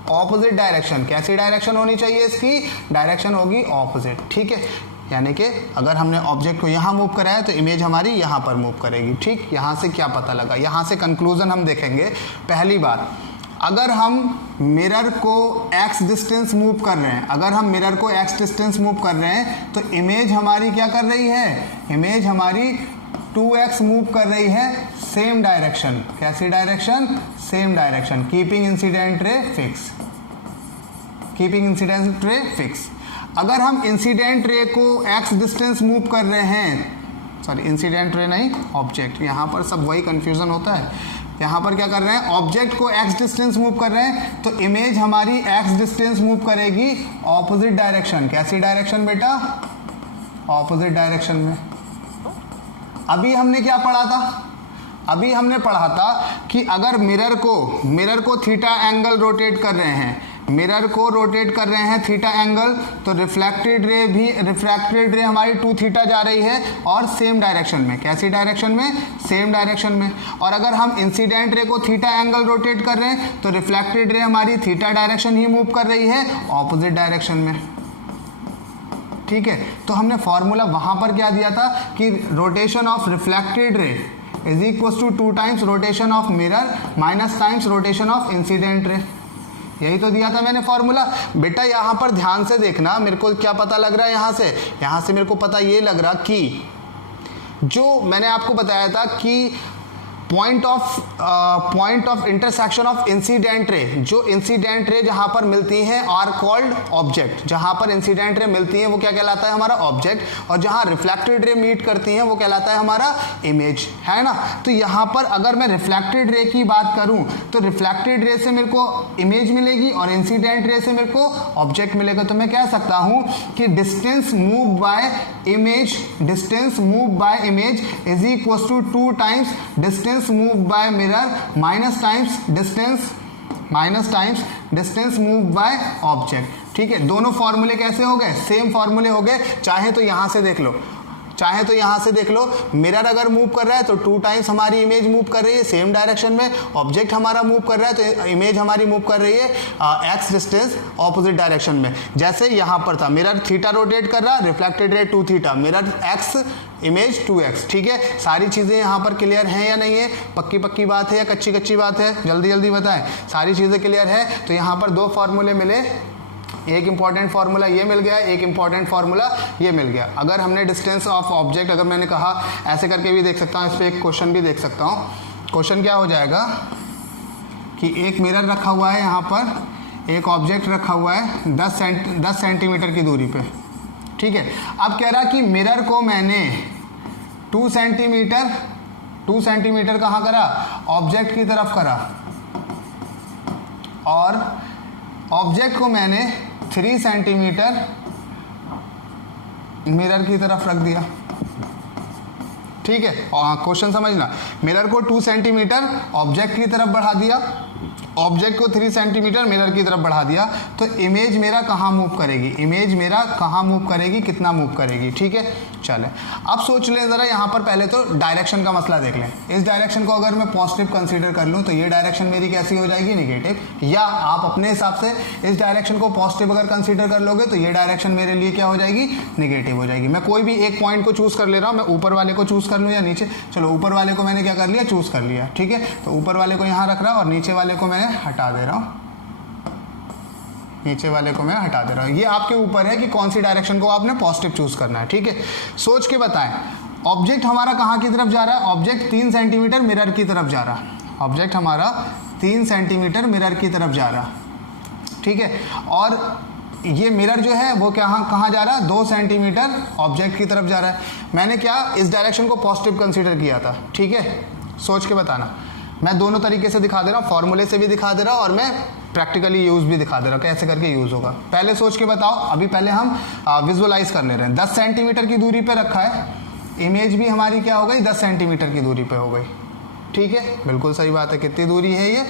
ऑपोजिट डायरेक्शन, कैसी डायरेक्शन होनी चाहिए इसकी, डायरेक्शन होगी ऑपोजिट, ठीक है। यानी कि अगर हमने ऑब्जेक्ट को यहाँ मूव कराया तो इमेज हमारी यहाँ पर मूव करेगी, ठीक। यहाँ से क्या पता लगा, यहाँ से कंक्लूजन हम देखेंगे। पहली बात, अगर हम मिरर को x डिस्टेंस मूव कर रहे हैं, अगर हम मिरर को x डिस्टेंस मूव कर रहे हैं तो इमेज हमारी क्या कर रही है, इमेज हमारी 2x मूव कर रही है सेम डायरेक्शन, कैसी direction, same direction, keeping incident ray fix, keeping incident ray fix. अगर हम इंसिडेंट रे को x डिस्टेंस मूव कर रहे हैं, सॉरी इंसिडेंट रे नहीं, ऑब्जेक्ट, यहाँ पर सब वही कंफ्यूजन होता है। यहाँ पर क्या कर रहे हैं, ऑब्जेक्ट को x डिस्टेंस मूव कर रहे हैं तो इमेज हमारी x डिस्टेंस मूव करेगी ऑपोजिट डायरेक्शन, कैसी डायरेक्शन बेटा, ऑपोजिट डायरेक्शन में। अभी हमने क्या पढ़ा था, अभी हमने पढ़ा था कि अगर मिरर को थीटा एंगल रोटेट कर रहे हैं, मिरर को रोटेट कर रहे हैं थीटा एंगल, तो रिफ्लेक्टेड रे हमारी 2 थीटा जा रही है और सेम डायरेक्शन में, कैसी डायरेक्शन में, सेम डायरेक्शन में। और अगर हम इंसिडेंट रे को थीटा एंगल रोटेट कर रहे हैं तो रिफ्लेक्टेड रे हमारी थीटा डायरेक्शन ही मूव कर रही है ऑपोजिट डायरेक्शन में, ठीक है। तो हमने फॉर्मूला वहां पर क्या दिया था कि rotation of reflected ray is equal to 2 times rotation of mirror minus times rotation of incident ray, यही तो दिया था मैंने फॉर्मूला। बेटा यहाँ पर ध्यान से देखना, मेरे को क्या पता लग रहा है, यहाँ से मेरे को पता ये लग रहा कि जो मैंने आपको बताया था कि point of intersection of incident रे, जो इंसिडेंट रे जहां पर मिलती हैं आर कॉल्ड ऑब्जेक्ट, जहां पर इंसिडेंट रे मिलती हैं वो क्या कहलाता है हमारा ऑब्जेक्ट, और जहां रिफ्लेक्टेड रे मीट करती हैं वो कहलाता है हमारा इमेज, है ना। तो यहां पर अगर मैं रिफ्लेक्टेड रे की बात करूं तो रिफ्लेक्टेड रे से मेरे को इमेज मिलेगी और इंसिडेंट रे से मेरे को ऑब्जेक्ट मिलेगा। तो मैं कह सकता हूं कि distance move by image, distance move by image is equal to 2 times distance move by mirror minus times distance move by object. ठीक है, दोनों फॉर्मूले कैसे हो गए, सेम फॉर्मूले हो गए। चाहे तो यहां से देख लो, चाहे तो यहां से देख लो, मिरर अगर मूव कर रहा है तो 2 टाइम्स हमारी इमेज मूव कर रही है सेम डायरेक्शन में, ऑब्जेक्ट हमारा मूव कर रहा है तो इमेज हमारी मूव कर रही है एक्स डिस्टेंस ऑपोजिट डायरेक्शन में। जैसे यहां पर था मिरर थीटा रोटेट कर रहा, reflected ray 2 theta, mirror x image 2x। ठीक है, सारी चीजें यहां पर क्लियर हैं या नहीं है, पक्की बात है या कच्ची बात है, जल्दी बताएं। सारी चीजें क्लियर है। तो यहां पर 2 फॉर्मूले मिले, एक इंपॉर्टेंट फार्मूला ये मिल गया, एक इंपॉर्टेंट फार्मूला ये मिल गया। अगर हमने डिस्टेंस ऑफ ऑब्जेक्ट, अगर मैंने कहा ऐसे करके भी देख सकता हूँ, इस पर एक क्वेश्चन भी देख सकता हूँ। क्वेश्चन क्या हो जाएगा कि एक मिरर रखा हुआ है यहाँ पर, एक ऑब्जेक्ट रखा हुआ है 10 सेंटीमीटर की दूरी पे। ठीक है, अब कह रहा कि मिरर को मैंने 2 सेंटीमीटर कहाँ करा, ऑब्जेक्ट की तरफ करा, और ऑब्जेक्ट को मैंने 3 सेंटीमीटर मिरर की तरफ रख दिया। ठीक है, और क्वेश्चन समझना, मिरर को 2 सेंटीमीटर ऑब्जेक्ट की तरफ बढ़ा दिया, ऑब्जेक्ट को 3 सेंटीमीटर मिरर की तरफ बढ़ा दिया, तो इमेज मेरा कहाँ मूव करेगी, इमेज मेरा कहाँ मूव करेगी, कितना मूव करेगी। ठीक है, चले अब सोच लें ज़रा, यहाँ पर पहले तो डायरेक्शन का मसला देख लें। इस डायरेक्शन को अगर मैं पॉजिटिव कंसीडर कर लूँ तो ये डायरेक्शन मेरी कैसी हो जाएगी, निगेटिव, या आप अपने हिसाब से इस डायरेक्शन को पॉजिटिव अगर कंसीडर कर लोगे तो ये डायरेक्शन मेरे लिए क्या हो जाएगी, निगेटिव हो जाएगी। मैं कोई भी एक पॉइंट को चूज कर ले रहा हूँ, मैं ऊपर वाले को चूज कर लूँ या नीचे, चलो ऊपर वाले को मैंने क्या कर लिया, चूज कर लिया। ठीक है, तो ऊपर वाले को यहाँ रख रहा और नीचे वाले को मैंने हटा दे रहा हूँ, नीचे वाले को मैं हटा दे रहा हूँ। ये आपके ऊपर है कि कौन सी डायरेक्शन को आपने पॉजिटिव चूज करना है। ठीक है, सोच के बताएं, ऑब्जेक्ट हमारा कहाँ की तरफ जा रहा है, ऑब्जेक्ट 3 सेंटीमीटर मिरर की तरफ जा रहा है, ऑब्जेक्ट हमारा 3 सेंटीमीटर मिरर की तरफ जा रहा। ठीक है, और ये मिरर जो है वो कहाँ जा रहा है, 2 सेंटीमीटर ऑब्जेक्ट की तरफ जा रहा है। मैंने क्या इस डायरेक्शन को पॉजिटिव कंसीडर किया था। ठीक है, सोच के बताना, मैं दोनों तरीके से दिखा दे रहा हूँ, फॉर्मूले से भी दिखा दे रहा हूँ और मैं प्रैक्टिकली यूज भी दिखा दे रहा हूँ कैसे करके यूज होगा। पहले सोच के बताओ, अभी पहले हम विजुअलाइज कर ले रहे हैं। 10 सेंटीमीटर की दूरी पे रखा है, इमेज भी हमारी क्या हो गई, 10 सेंटीमीटर की दूरी पे हो गई। ठीक है, बिल्कुल सही बात है। कितनी दूरी है ये,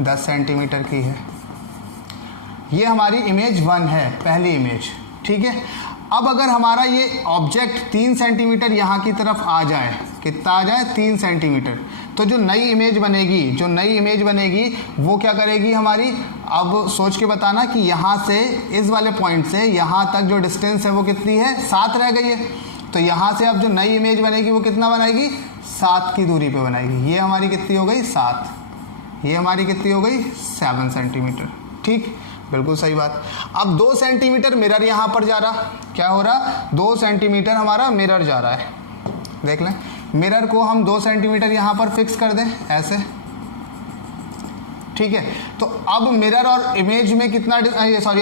10 सेंटीमीटर की है। ये हमारी इमेज 1 है, पहली इमेज। ठीक है, अब अगर हमारा ये ऑब्जेक्ट 3 सेंटीमीटर यहाँ की तरफ आ जाए, कितना आ जाए, 3 सेंटीमीटर, तो जो नई इमेज बनेगी वो क्या करेगी हमारी, अब सोच के बताना कि यहाँ से इस वाले पॉइंट से यहाँ तक जो डिस्टेंस है वो कितनी है, 7 रह गई है। तो यहाँ से अब जो नई इमेज बनेगी वो कितना बनाएगी, 7 की दूरी पे बनाएगी। ये हमारी कितनी हो गई, 7, ये हमारी कितनी हो गई, 7 सेंटीमीटर। ठीक, बिल्कुल सही बात। अब 2 सेंटीमीटर मिरर यहाँ पर जा रहा, क्या हो रहा, 2 सेंटीमीटर हमारा मिरर जा रहा है। देख लें, मिरर को हम 2 सेंटीमीटर यहाँ पर फिक्स कर दें ऐसे। ठीक है, तो अब मिरर और इमेज में कितना,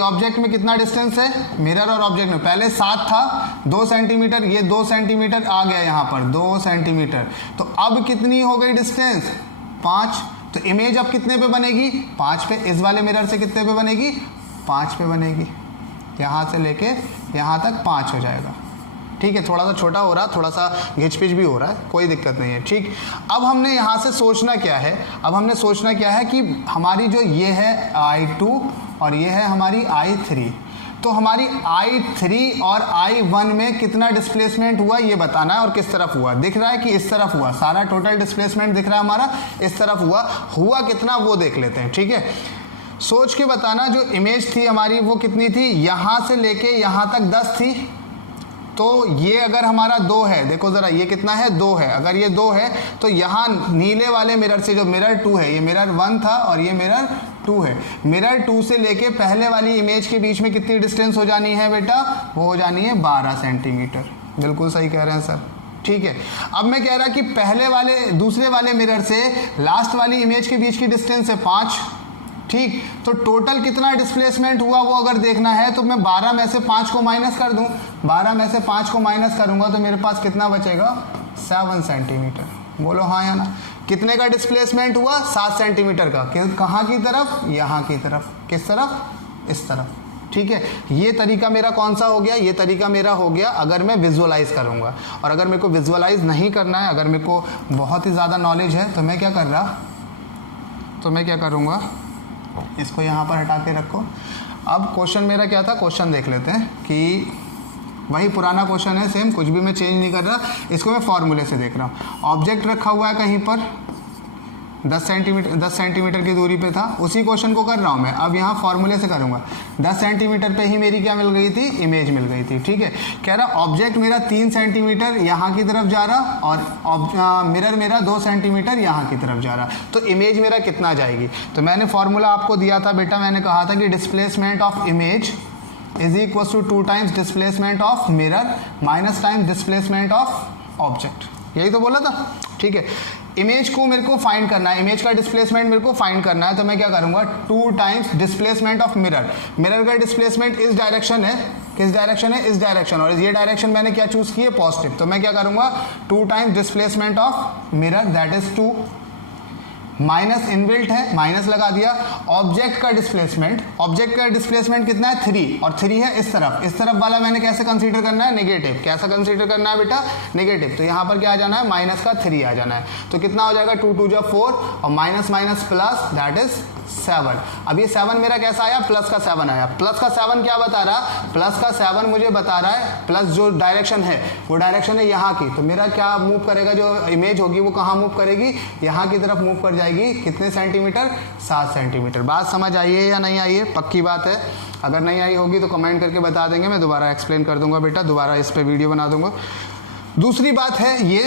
ऑब्जेक्ट में कितना डिस्टेंस है, मिरर और ऑब्जेक्ट में पहले 7 था, 2 सेंटीमीटर, ये 2 सेंटीमीटर आ गया यहाँ पर, 2 सेंटीमीटर। तो अब कितनी हो गई डिस्टेंस, 5। तो इमेज अब कितने पे बनेगी, 5 पे। इस वाले मिरर से कितने पे बनेगी, 5 पे बनेगी। यहाँ से लेके यहाँ तक 5 हो जाएगा। ठीक है, थोड़ा सा छोटा हो रहा, थोड़ा सा घिच पिच भी हो रहा है, कोई दिक्कत नहीं है। ठीक, अब हमने यहाँ से सोचना क्या है, अब हमने सोचना क्या है कि हमारी जो ये है I2 और ये है हमारी I3, तो हमारी I3 और I1 में कितना डिस्प्लेसमेंट हुआ ये बताना है, और किस तरफ हुआ। दिख रहा है कि इस तरफ हुआ, सारा टोटल डिस्प्लेसमेंट दिख रहा है हमारा इस तरफ हुआ कितना वो देख लेते हैं। ठीक है, सोच के बताना, जो इमेज थी हमारी वो कितनी थी, यहाँ से लेके यहाँ तक 10 थी, तो ये अगर हमारा 2 है, देखो ज़रा ये कितना है, 2 है। अगर ये 2 है तो यहाँ नीले वाले मिरर से जो मिरर 2 है, ये मिरर 1 था और ये मिरर 2 है, मिरर 2 से लेके पहले वाली इमेज के बीच में कितनी डिस्टेंस हो जानी है बेटा, वो हो जानी है 12 सेंटीमीटर। बिल्कुल सही कह रहे हैं सर, ठीक है। अब मैं कह रहा कि पहले वाले दूसरे वाले मिरर से लास्ट वाली इमेज के बीच की डिस्टेंस है 5, ठीक। तो टोटल कितना डिस्प्लेसमेंट हुआ वो अगर देखना है तो मैं 12 में से 5 को माइनस कर दूं, 12 में से 5 को माइनस करूंगा तो मेरे पास कितना बचेगा, 7 सेंटीमीटर। बोलो हाँ या ना। कितने का डिस्प्लेसमेंट हुआ, 7 सेंटीमीटर का। कहाँ की तरफ, यहाँ की तरफ। किस तरफ, इस तरफ, ठीक है। ये तरीका मेरा कौन सा हो गया, ये तरीका मेरा हो गया अगर मैं विजुअलाइज करूंगा। और अगर मेरे को विजुअलाइज नहीं करना है, अगर मेरे को बहुत ही ज़्यादा नॉलेज है, तो मैं क्या कर रहा, तो मैं क्या करूँगा, इसको यहाँ पर हटा के रखो। अब क्वेश्चन मेरा क्या था, क्वेश्चन देख लेते हैं कि वही पुराना क्वेश्चन है सेम, कुछ भी मैं चेंज नहीं कर रहा, इसको मैं फॉर्मूले से देख रहा हूँ। ऑब्जेक्ट रखा हुआ है कहीं पर 10 सेंटीमीटर की दूरी पे था, उसी क्वेश्चन को कर रहा हूँ मैं। अब यहाँ फॉर्मूले से करूँगा। 10 सेंटीमीटर पे ही मेरी क्या मिल गई थी, इमेज मिल गई थी, ठीक है। कह रहा ऑब्जेक्ट मेरा 3 सेंटीमीटर यहाँ की तरफ जा रहा और मिरर मेरा 2 सेंटीमीटर यहाँ की तरफ जा रहा, तो इमेज मेरा कितना जाएगी। तो मैंने फॉर्मूला आपको दिया था बेटा, मैंने कहा था कि displacement of image is equal to 2 times displacement of mirror minus times displacement of object. यही तो बोला था, ठीक है। इमेज को मेरे को फाइंड करना है, इमेज का डिस्प्लेसमेंट मेरे को फाइंड करना है, तो मैं क्या करूंगा, 2 times displacement of mirror. Mirror का डिस्प्लेसमेंट इस डायरेक्शन है, किस डायरेक्शन है, इस डायरेक्शन, और ये डायरेक्शन मैंने क्या चूज की है, पॉजिटिव। तो मैं क्या करूंगा, 2 times displacement of mirror that is 2, minus inbuilt है, माइनस लगा दिया। ऑब्जेक्ट का डिस्प्लेसमेंट कितना है, 3, और 3 है इस तरफ वाला मैंने कैसे कंसीडर करना है, नेगेटिव। कैसा कंसीडर करना है बेटा, नेगेटिव। तो यहाँ पर क्या आ जाना है, माइनस का 3 आ जाना है। तो कितना हो जाएगा, 2 2 जा 4 और minus minus plus that is 7। अब ये 7 मेरा कैसा आया, प्लस का 7 आया। प्लस का 7 क्या बता रहा, प्लस का 7 मुझे बता रहा है, प्लस जो डायरेक्शन है वो डायरेक्शन है यहाँ की। तो मेरा क्या मूव करेगा, जो इमेज होगी वो कहाँ मूव करेगी, यहाँ की तरफ मूव कर जाएगी। कितने सेंटीमीटर, 7 सेंटीमीटर। बात समझ आई है या नहीं आई है, पक्की बात है। अगर नहीं आई होगी तो कमेंट करके बता देंगे, मैं दोबारा एक्सप्लेन कर दूंगा बेटा, दोबारा इस पर वीडियो बना दूंगा। दूसरी बात है ये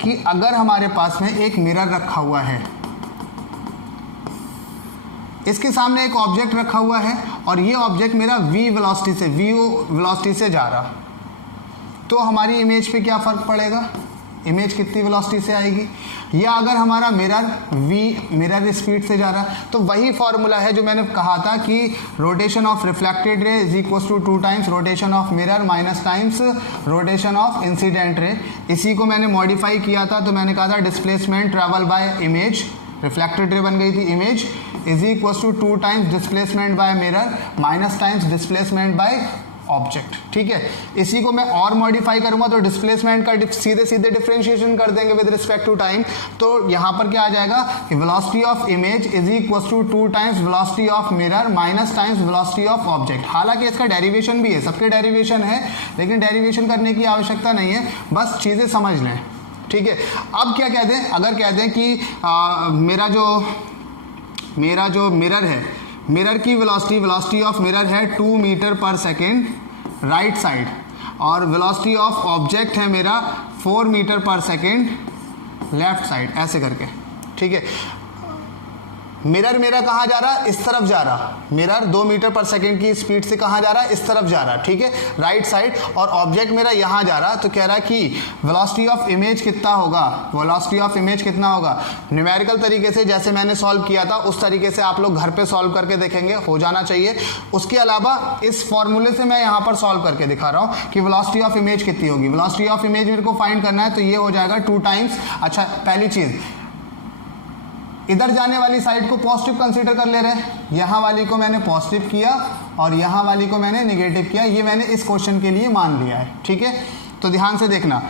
कि अगर हमारे पास में एक मिरर रखा हुआ है, इसके सामने एक ऑब्जेक्ट रखा हुआ है और ये ऑब्जेक्ट मेरा v वेलोसिटी से जा रहा, तो हमारी इमेज पे क्या फर्क पड़ेगा, इमेज कितनी वेलोसिटी से आएगी। या अगर हमारा मिरर स्पीड से जा रहा, तो वही फॉर्मूला है जो मैंने कहा था कि rotation of reflected ray is equal to 2 times rotation of mirror minus times rotation of incident ray. इसी को मैंने मॉडिफाई किया था, तो मैंने कहा था displacement travel by image, reflected ray बन गई थी image, is equal to 2 times displacement by mirror minus times displacement by object, ठीक है। इसी को मैं और मॉडिफाई करूंगा तो डिस्प्लेसमेंट का सीधे डिफरेंशिएशन कर देंगे विद रिस्पेक्ट टू टाइम। तो यहाँ पर क्या आ जाएगा कि velocity of image is equal to 2 times velocity of mirror minus times velocity of object. हालांकि इसका डेरिवेशन भी है, सबके डेरिवेशन है, लेकिन डेरिवेशन करने की आवश्यकता नहीं है, बस चीज़ें समझ लें, ठीक है। अब क्या कह दें, अगर कह दें कि मेरा जो मिरर है, मिरर की वेलोसिटी ऑफ मिरर है 2 मीटर पर सेकेंड राइट साइड, और वेलोसिटी ऑफ ऑब्जेक्ट है मेरा 4 मीटर पर सेकेंड लेफ्ट साइड, ऐसे करके, ठीक है। मिरर मेरा कहाँ जा रहा, इस तरफ जा रहा, मिरर 2 मीटर पर सेकेंड की स्पीड से कहाँ जा रहा है, इस तरफ जा रहा, ठीक है, राइट साइड, और ऑब्जेक्ट मेरा यहाँ जा रहा। तो कह रहा कि वेलोसिटी ऑफ इमेज कितना होगा, वेलोसिटी ऑफ इमेज कितना होगा। न्यूमेरिकल तरीके से जैसे मैंने सॉल्व किया था उस तरीके से आप लोग घर पे सॉल्व करके देखेंगे, हो जाना चाहिए। उसके अलावा इस फॉर्मूले से मैं यहाँ पर सॉल्व करके दिखा रहा हूँ कि वेलोसिटी ऑफ इमेज कितनी होगी। वेलोसिटी ऑफ इमेज मेरे को फाइंड करना है, तो ये हो जाएगा 2 टाइम्स। अच्छा, पहली चीज़, इधर जाने वाली साइड को पॉजिटिव कंसीडर कर ले रहे हैं, यहाँ वाली को मैंने पॉजिटिव किया और यहाँ वाली को मैंने नेगेटिव किया, ये मैंने इस क्वेश्चन के लिए मान लिया है, ठीक है। तो ध्यान से देखना,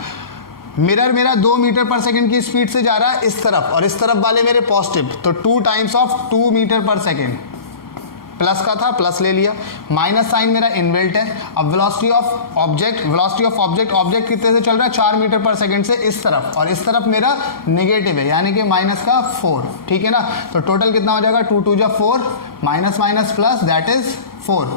मिरर मेरा 2 मीटर पर सेकेंड की स्पीड से जा रहा है इस तरफ, और इस तरफ वाले मेरे पॉजिटिव, तो 2 टाइम्स ऑफ 2 मीटर पर सेकेंड, प्लस का था प्लस ले लिया, माइनस साइन मेरा इनबिल्ट है। अब वेलोसिटी ऑफ ऑब्जेक्ट कितने से चल रहा है, 4 मीटर पर सेकंड से इस तरफ, और इस तरफ मेरा नेगेटिव है, यानी कि माइनस का 4, ठीक है ना। तो टोटल कितना हो जाएगा, 2 2 जा 4 minus minus plus that is 4,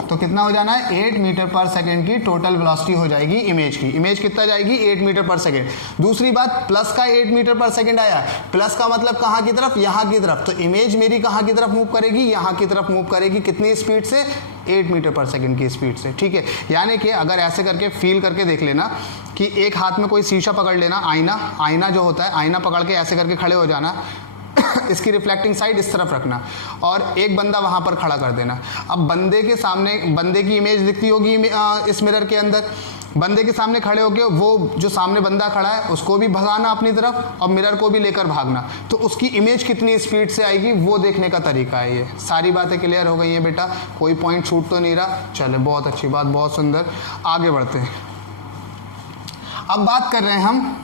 तो कितना हो जाना है, 8 मीटर पर सेकेंड की टोटल वेलोसिटी हो जाएगी इमेज की। इमेज कितना जाएगी, 8 मीटर पर सेकेंड। दूसरी बात, प्लस का 8 मीटर पर सेकेंड आया, प्लस का मतलब कहाँ की तरफ, यहाँ की तरफ, तो इमेज मेरी कहाँ की तरफ मूव करेगी, यहाँ की तरफ मूव करेगी। कितनी स्पीड से, 8 मीटर पर सेकंड की स्पीड से, ठीक है। यानी कि अगर ऐसे करके फील करके देख लेना कि एक हाथ में कोई शीशा पकड़ लेना, आईना जो होता है, आईना पकड़ के ऐसे करके खड़े हो जाना, इसकी रिफ्लेक्टिंग साइड इस तरफ रखना और एक बंदा वहाँ पर खड़ा कर देना। अब बंदे के सामने बंदे की इमेज दिखती होगी इस मिरर के अंदर। बंदे के सामने खड़े होकर वो जो सामने बंदा खड़ा है उसको भी भगाना अपनी तरफ और मिरर को भी लेकर भागना, तो उसकी इमेज कितनी स्पीड से आएगी वो देखने का तरीका है। ये सारी बातें क्लियर हो गई हैं बेटा, कोई पॉइंट छूट तो नहीं रहा। चले, बहुत अच्छी बात, बहुत सुंदर। आगे बढ़ते हैं। अब बात कर रहे हैं हम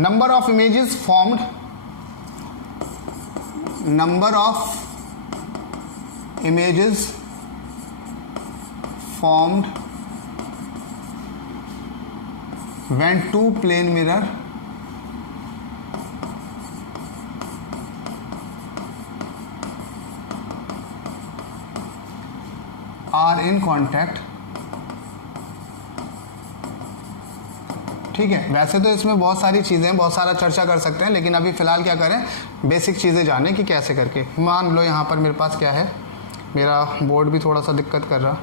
number of images formed, number of images formed when two plane mirror are in contact। ठीक है, वैसे तो इसमें बहुत सारी चीज़ें, बहुत सारा चर्चा कर सकते हैं, लेकिन अभी फ़िलहाल क्या करें, बेसिक चीज़ें जानें कि कैसे करके। मान लो यहाँ पर मेरे पास क्या है, मेरा बोर्ड भी थोड़ा सा दिक्कत कर रहा।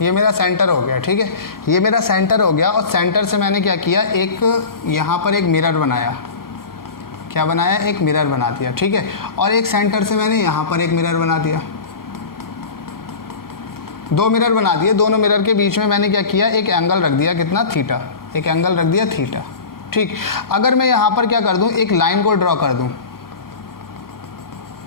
ये मेरा सेंटर हो गया, ठीक है, ये मेरा सेंटर हो गया। और सेंटर से मैंने क्या किया, एक यहाँ पर एक मिरर बनाया। क्या बनाया, एक मिरर बना दिया, ठीक है। और एक सेंटर से मैंने यहाँ पर एक मिरर बना दिया। 2 मिरर बना दिए। दोनों मिरर के बीच में मैंने क्या किया, एक एंगल रख दिया, कितना, थीटा। एक एंगल रख दिया थीटा, ठीक। अगर मैं यहाँ पर क्या कर दूँ, एक लाइन को ड्रॉ कर दूँ,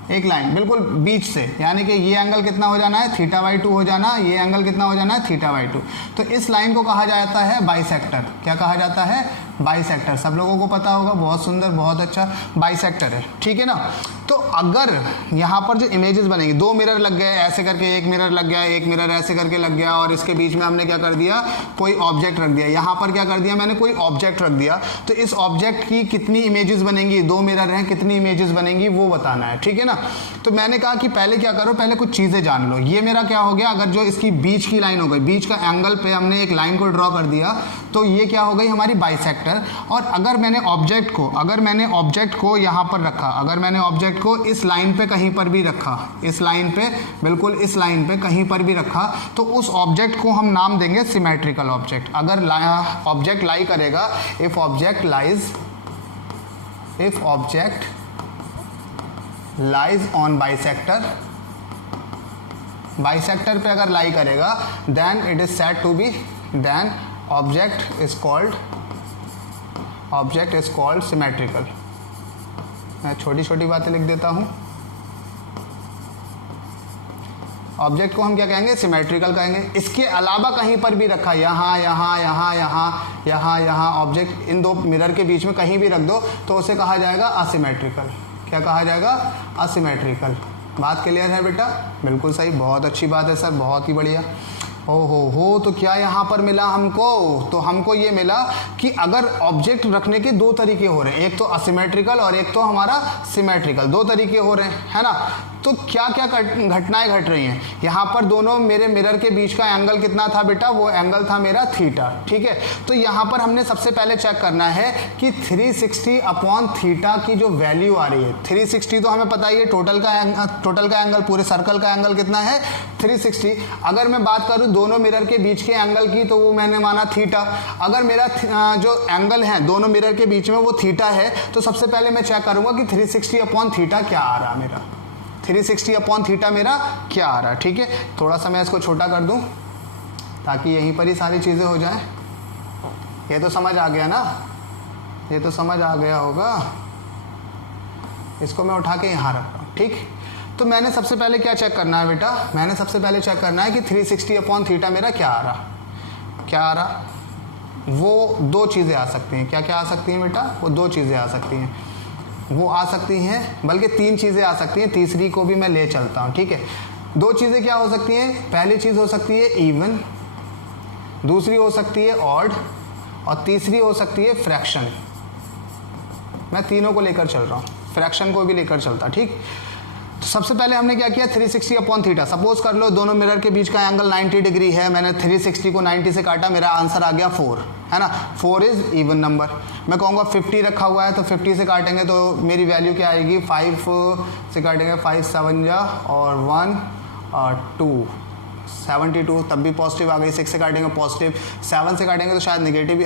एक लाइन बिल्कुल बीच से, यानी कि ये एंगल कितना हो जाना है, θ/2 हो जाना, ये एंगल कितना हो जाना है, θ/2। तो इस लाइन को कहा जाता है बाइसेक्टर। क्या कहा जाता है, बाइसेक्टर। सब लोगों को पता होगा, बहुत सुंदर, बहुत अच्छा, बाइसेक्टर है, ठीक है ना। तो अगर यहाँ पर जो इमेजेस बनेंगी, 2 मिरर लग गए ऐसे करके, एक मिरर लग गया, एक मिरर ऐसे करके लग गया, और इसके बीच में हमने क्या कर दिया, कोई ऑब्जेक्ट रख दिया। यहाँ पर क्या कर दिया मैंने, कोई ऑब्जेक्ट रख दिया। तो इस ऑब्जेक्ट की कितनी इमेजेस बनेंगी, 2 मिरर हैं, कितनी इमेजेस बनेंगी वो बताना है, ठीक है ना। तो मैंने कहा कि पहले क्या करो, पहले कुछ चीज़ें जान लो। ये मेरा क्या हो गया, अगर जो इसकी बीच की लाइन हो गई, बीच का एंगल पे हमने एक लाइन को ड्रॉ कर दिया, तो ये क्या हो गई हमारी बाइसेक्टर। और अगर मैंने ऑब्जेक्ट को यहाँ पर रखा, अगर मैंने ऑब्जेक्ट को इस लाइन पे कहीं पर भी रखा, इस लाइन पे, बिल्कुल इस लाइन पे कहीं पर भी रखा, तो उस ऑब्जेक्ट को हम नाम देंगे सिमेट्रिकल ऑब्जेक्ट। अगर ऑब्जेक्ट लाई करेगा, if object lies on bisector पे अगर लाई करेगा, then it is said to be, then object is called symmetrical. मैं छोटी छोटी बातें लिख देता हूं। ऑब्जेक्ट को हम क्या कहेंगे, सिमेट्रिकल कहेंगे। इसके अलावा कहीं पर भी रखा, यहाँ ऑब्जेक्ट इन 2 मिरर के बीच में कहीं भी रख दो, तो उसे कहा जाएगा असिमेट्रिकल। क्या कहा जाएगा, असिमेट्रिकल। बात क्लियर है बेटा, बिल्कुल सही, बहुत अच्छी बात है सर, बहुत ही बढ़िया। हो तो क्या यहाँ पर मिला हमको, तो हमको ये मिला कि अगर ऑब्जेक्ट रखने के 2 तरीके हो रहे हैं, एक तो असिमेट्रिकल और एक तो हमारा सिमेट्रिकल, 2 तरीके हो रहे हैं, है ना। तो क्या क्या घटनाएं घट रही हैं यहाँ पर, दोनों मेरे मिरर के बीच का एंगल कितना था बेटा, वो एंगल था मेरा थीटा, ठीक है। तो यहाँ पर हमने सबसे पहले चेक करना है कि 360/θ की जो वैल्यू आ रही है, 360 तो हमें पता ही है, टोटल का एंगल, पूरे सर्कल का एंगल कितना है, 360। अगर मैं बात करूँ दोनों मिरर के बीच के एंगल की, तो वो मैंने माना थीटा। अगर मेरा जो एंगल है दोनों मिरर के बीच में वो थीटा है, तो सबसे पहले मैं चेक करूँगा कि 360/θ क्या आ रहा मेरा, 360/θ मेरा क्या आ रहा है, ठीक है। थोड़ा सा मैं इसको छोटा कर दूं ताकि यहीं पर ही सारी चीज़ें हो जाएं। ये तो समझ आ गया ना, ये तो समझ आ गया होगा। इसको मैं उठा के यहाँ रख रहा हूँ, ठीक। तो मैंने सबसे पहले क्या चेक करना है बेटा, मैंने सबसे पहले चेक करना है कि 360/θ मेरा क्या आ रहा। वो 2 चीज़ें आ सकती हैं। क्या क्या आ सकती हैं बेटा, वो 2 चीज़ें आ सकती हैं, वो आ सकती हैं, बल्कि 3 चीज़ें आ सकती हैं, तीसरी को भी मैं ले चलता हूँ, ठीक है। 2 चीज़ें क्या हो सकती हैं, पहली चीज़ हो सकती है इवन, दूसरी हो सकती है ऑड, और तीसरी हो सकती है फ्रैक्शन। मैं तीनों को लेकर चल रहा हूँ। फ्रैक्शन को भी लेकर चलता। ठीक, तो सबसे पहले हमने क्या किया, 360 अपॉन थीटा। सपोज कर लो दोनों मिरर के बीच का एंगल 90 डिग्री है, मैंने 360 को 90 से काटा, मेरा आंसर आ गया 4, है ना। 4 इज इवन नंबर। मैं कहूँगा 50 रखा हुआ है तो 50 से काटेंगे तो मेरी वैल्यू क्या आएगी, 5 से काटेंगे, 5 7 जा और 1 और 2 72, तब भी पॉजिटिव आ गई। 6 से काटेंगे पॉजिटिव, 7 से काटेंगे तो शायद नेगेटिव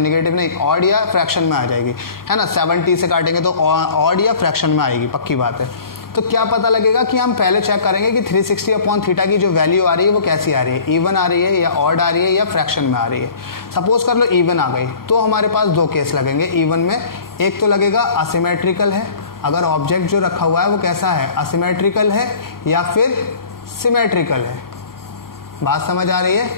नेगेटिव नहीं, ऑड या फ्रैक्शन में आ जाएगी, है ना। 70 से काटेंगे तो ऑड या फ्रैक्शन में आएगी, पक्की बात है। तो क्या पता लगेगा कि हम पहले चेक करेंगे कि 360 अपॉन थीटा की जो वैल्यू आ रही है वो कैसी आ रही है, इवन आ रही है या ऑड आ रही है या फ्रैक्शन में आ रही है। सपोज कर लो इवन आ गई तो हमारे पास दो केस लगेंगे इवन में। एक तो लगेगा असिमेट्रिकल है, अगर ऑब्जेक्ट जो रखा हुआ है वो कैसा है, असिमेट्रिकल है या फिर सिमेट्रिकल है। बात समझ आ रही है।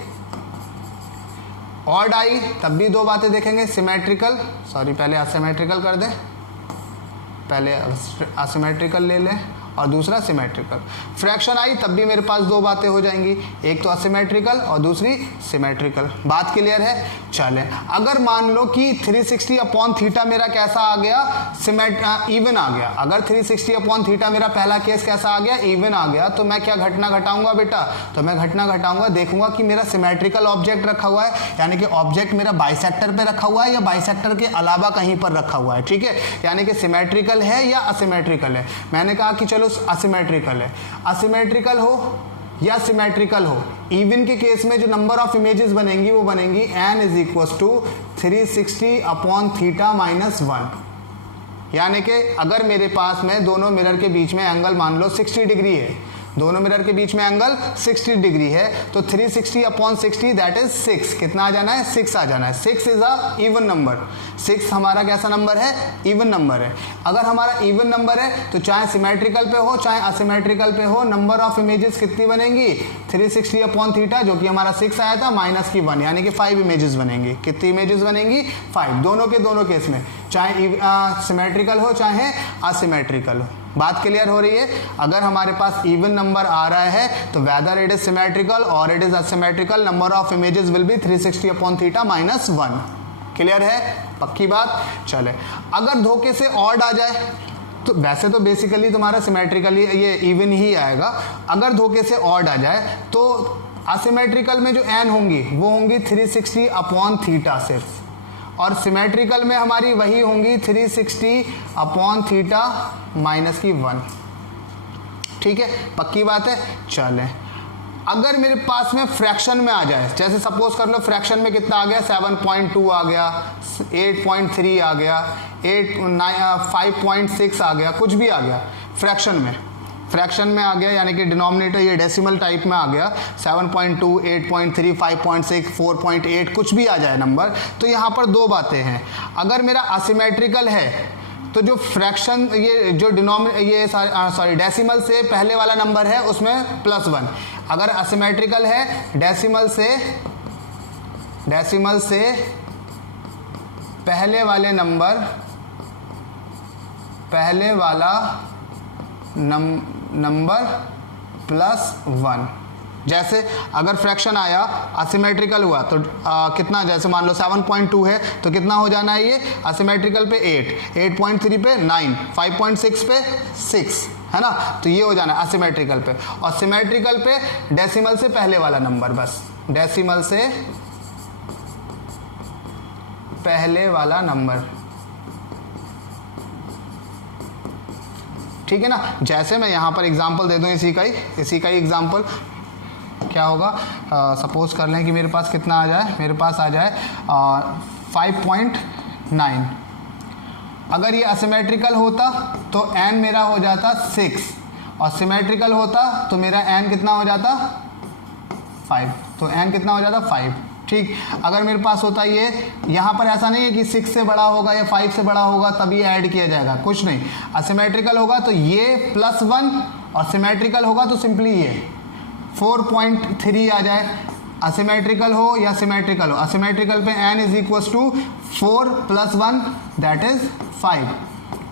ऑड आई तब भी दो बातें देखेंगे, सिमेट्रिकल, सॉरी पहले असिमेट्रिकल कर दें, पहले असिमेट्रिकल ले लें और दूसरा सिमेट्रिकल। फ्रैक्शन आई तब भी मेरे पास दो बातें हो जाएंगी, एक तो असिमेट्रिकल और दूसरी सिमेट्रिकल। बात क्लियर है। चले, अगर मान लो कि 360 अपॉन थीटा मेरा कैसा आ गया, इवन आ गया। अगर 360 अपॉन थीटा मेरा पहला केस कैसा आ गया, इवन आ गया, तो मैं क्या घटना घटाऊंगा बेटा, तो मैं घटना घटाऊंगा, देखूंगा कि मेरा सिमेट्रिकल ऑब्जेक्ट रखा हुआ है, यानी कि ऑब्जेक्ट मेरा बाइसेक्टर पे रखा हुआ है या बाइसेक्टर के अलावा कहीं पर रखा हुआ है। ठीक है, यानी कि सिमेट्रिकल है या असिमेट्रिकल है। मैंने कहा कि चलो असिमेट्रिकल है। असिमेट्रिकल हो या सिमेट्रिकल हो, इवन के केस में जो नंबर ऑफ इमेजेस बनेंगी वो बनेंगी n is equal to 360 upon theta minus 1। यानी कि अगर मेरे पास में दोनों मिरर के बीच में एंगल मान लो 60 डिग्री है, दोनों मिरर के बीच में एंगल 60 डिग्री है, तो 360 अपॉन 60 दैट इज 6। कितना आ जाना है, 6 आ जाना है। 6 इज अ इवन नंबर। 6 हमारा कैसा नंबर है, इवन नंबर है। अगर हमारा इवन नंबर है तो चाहे सिमेट्रिकल पे हो चाहे असिमेट्रिकल पे हो, नंबर ऑफ इमेजेस कितनी बनेंगी, 360 अपॉन थीटा जो कि हमारा 6 आया था माइनस की 1, यानी कि 5 इमेजेस बनेंगी। कितनी इमेजेस बनेंगी, 5, दोनों के दोनों केस में, चाहे सिमेट्रिकल हो चाहे असिमेट्रिकल हो। बात क्लियर हो रही है। अगर हमारे पास इवन नंबर आ रहा है तो वेदर इट इज सिमेट्रिकल और it is asymmetrical, number of images will be 360 upon theta minus 1। Clear है, पक्की बात। चले, अगर धोखे से ऑड आ जाए तो वैसे तो बेसिकली तुम्हारा सिमेट्रिकली ये इवन ही आएगा। अगर धोखे से ऑड आ जाए तो असिमेट्रिकल में जो एन होंगी वो होंगी 360 अपॉन थीटा सिर्फ, और सिमेट्रिकल में हमारी वही होंगी 360 अपॉन थीटा माइनस की 1। ठीक है, पक्की बात है। चलें, अगर मेरे पास में फ्रैक्शन में आ जाए, जैसे सपोज कर लो फ्रैक्शन में कितना आ गया, 7.2 आ गया, 8.3 आ गया, 5.6 आ गया, कुछ भी आ गया फ्रैक्शन में आ गया, यानी कि डिनोमिनेटर ये डेसिमल टाइप में आ गया, 7.2, 8.3, 5.6, 4.8 कुछ भी आ जाए नंबर। तो यहाँ पर दो बातें हैं। अगर मेरा असिमेट्रिकल है तो जो फ्रैक्शन ये जो डेसिमल से पहले वाला नंबर है उसमें +1। अगर असिमेट्रिकल है डेसिमल से पहले वाला नंबर +1। जैसे अगर फ्रैक्शन आया असिमेट्रिकल हुआ तो कितना, जैसे मान लो 7.2 है तो कितना हो जाना है ये, असिमेट्रिकल पे 8, 8.3 पे 9, 5.6 पे 6, है ना। तो ये हो जाना है असिमेट्रिकल पे। और सिमेट्रिकल पे डेसिमल से पहले वाला नंबर, बस डेसिमल से पहले वाला नंबर। ठीक है ना। जैसे मैं यहाँ पर एग्जांपल दे दूँ इसी का ही एग्जांपल क्या होगा, सपोज कर लें कि मेरे पास कितना आ जाए, मेरे पास आ जाए 5.9। अगर ये असिमेट्रिकल होता तो n मेरा हो जाता 6 और सिमेट्रिकल होता तो मेरा n कितना हो जाता 5, तो n कितना हो जाता 5। ठीक, अगर मेरे पास होता ये, यहाँ पर ऐसा नहीं है कि 6 से बड़ा होगा या 5 से बड़ा होगा तभी ऐड किया जाएगा, कुछ नहीं। असिमेट्रिकल होगा तो ये +1 और सिमेट्रिकल होगा तो सिंपली ये 4.3 आ जाए। असिमेट्रिकल हो या सिमेट्रिकल हो, असिमेट्रिकल पे n is equal to 4 + 1 that is 5,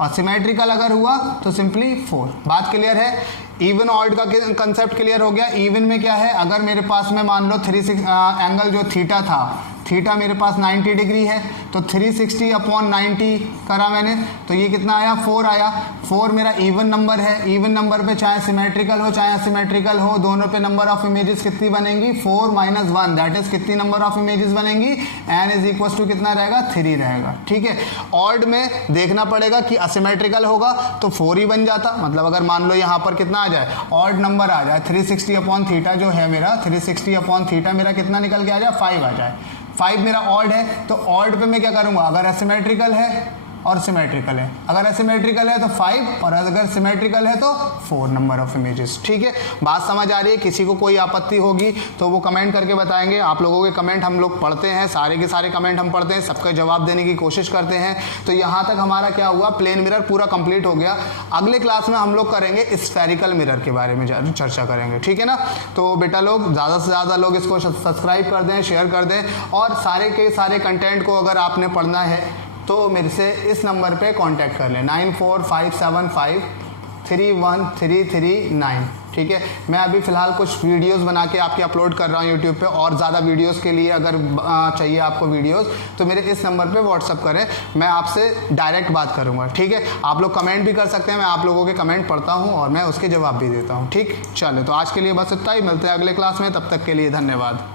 और सिमेट्रिकल अगर हुआ तो सिंपली 4। बात क्लियर है। इवन ऑड का कंसेप्ट क्लियर हो गया। इवन में क्या है, अगर मेरे पास में मान लो एंगल जो थीटा था थीटा मेरे पास 90 डिग्री है, तो 360 अपॉन 90 करा मैंने, तो ये कितना आया 4 आया। 4 मेरा इवन नंबर है, इवन नंबर पे चाहे सिमेट्रिकल हो चाहे असिमेट्रिकल हो, दोनों पे नंबर ऑफ इमेजेस कितनी बनेंगी 4 माइनस 1, दैट इज कितनी नंबर ऑफ इमेजेस बनेंगी, n इज इक्वल टू कितना रहेगा 3 रहेगा। ठीक है, ऑड में देखना पड़ेगा कि असिमेट्रिकल होगा तो 4 ही बन जाता, मतलब अगर मान लो यहाँ पर कितना आ जाए ऑड नंबर आ जाए 360 अपॉन थीटा जो है मेरा 360 अपॉन थीटा मेरा कितना निकल के आ जाए 5 आ जाए। 5 मेरा ऑड है, तो ऑड पे मैं क्या करूंगा, अगर असिमेट्रिकल है और सिमेट्रिकल है, अगर असिमेट्रिकल है तो 5 और अगर सिमेट्रिकल है तो 4 नंबर ऑफ इमेजेस। ठीक है, बात समझ आ रही है? किसी को कोई आपत्ति होगी तो वो कमेंट करके बताएंगे। आप लोगों के कमेंट हम लोग पढ़ते हैं, सारे के सारे कमेंट हम पढ़ते हैं, सबका जवाब देने की कोशिश करते हैं। तो यहाँ तक हमारा क्या हुआ, प्लेन मिरर पूरा कंप्लीट हो गया। अगले क्लास में हम लोग करेंगे स्फेरिकल मिरर के बारे में चर्चा करेंगे। ठीक है ना, तो बेटा लोग ज़्यादा से ज़्यादा लोग इसको सब्सक्राइब कर दें, शेयर कर दें, और सारे के सारे कंटेंट को अगर आपने पढ़ना है तो मेरे से इस नंबर पे कांटेक्ट कर लें 9457531339। ठीक है, मैं अभी फ़िलहाल कुछ वीडियोस बना के आपके अपलोड कर रहा हूँ यूट्यूब पे, और ज़्यादा वीडियोस के लिए अगर चाहिए आपको वीडियोस तो मेरे इस नंबर पे व्हाट्सअप करें, मैं आपसे डायरेक्ट बात करूँगा। ठीक है, आप लोग कमेंट भी कर सकते हैं, मैं आप लोगों के कमेंट पढ़ता हूँ और मैं उसके जवाब भी देता हूँ। ठीक, चलो तो आज के लिए बस इतना ही, मिलते हैं अगले क्लास में, तब तक के लिए धन्यवाद।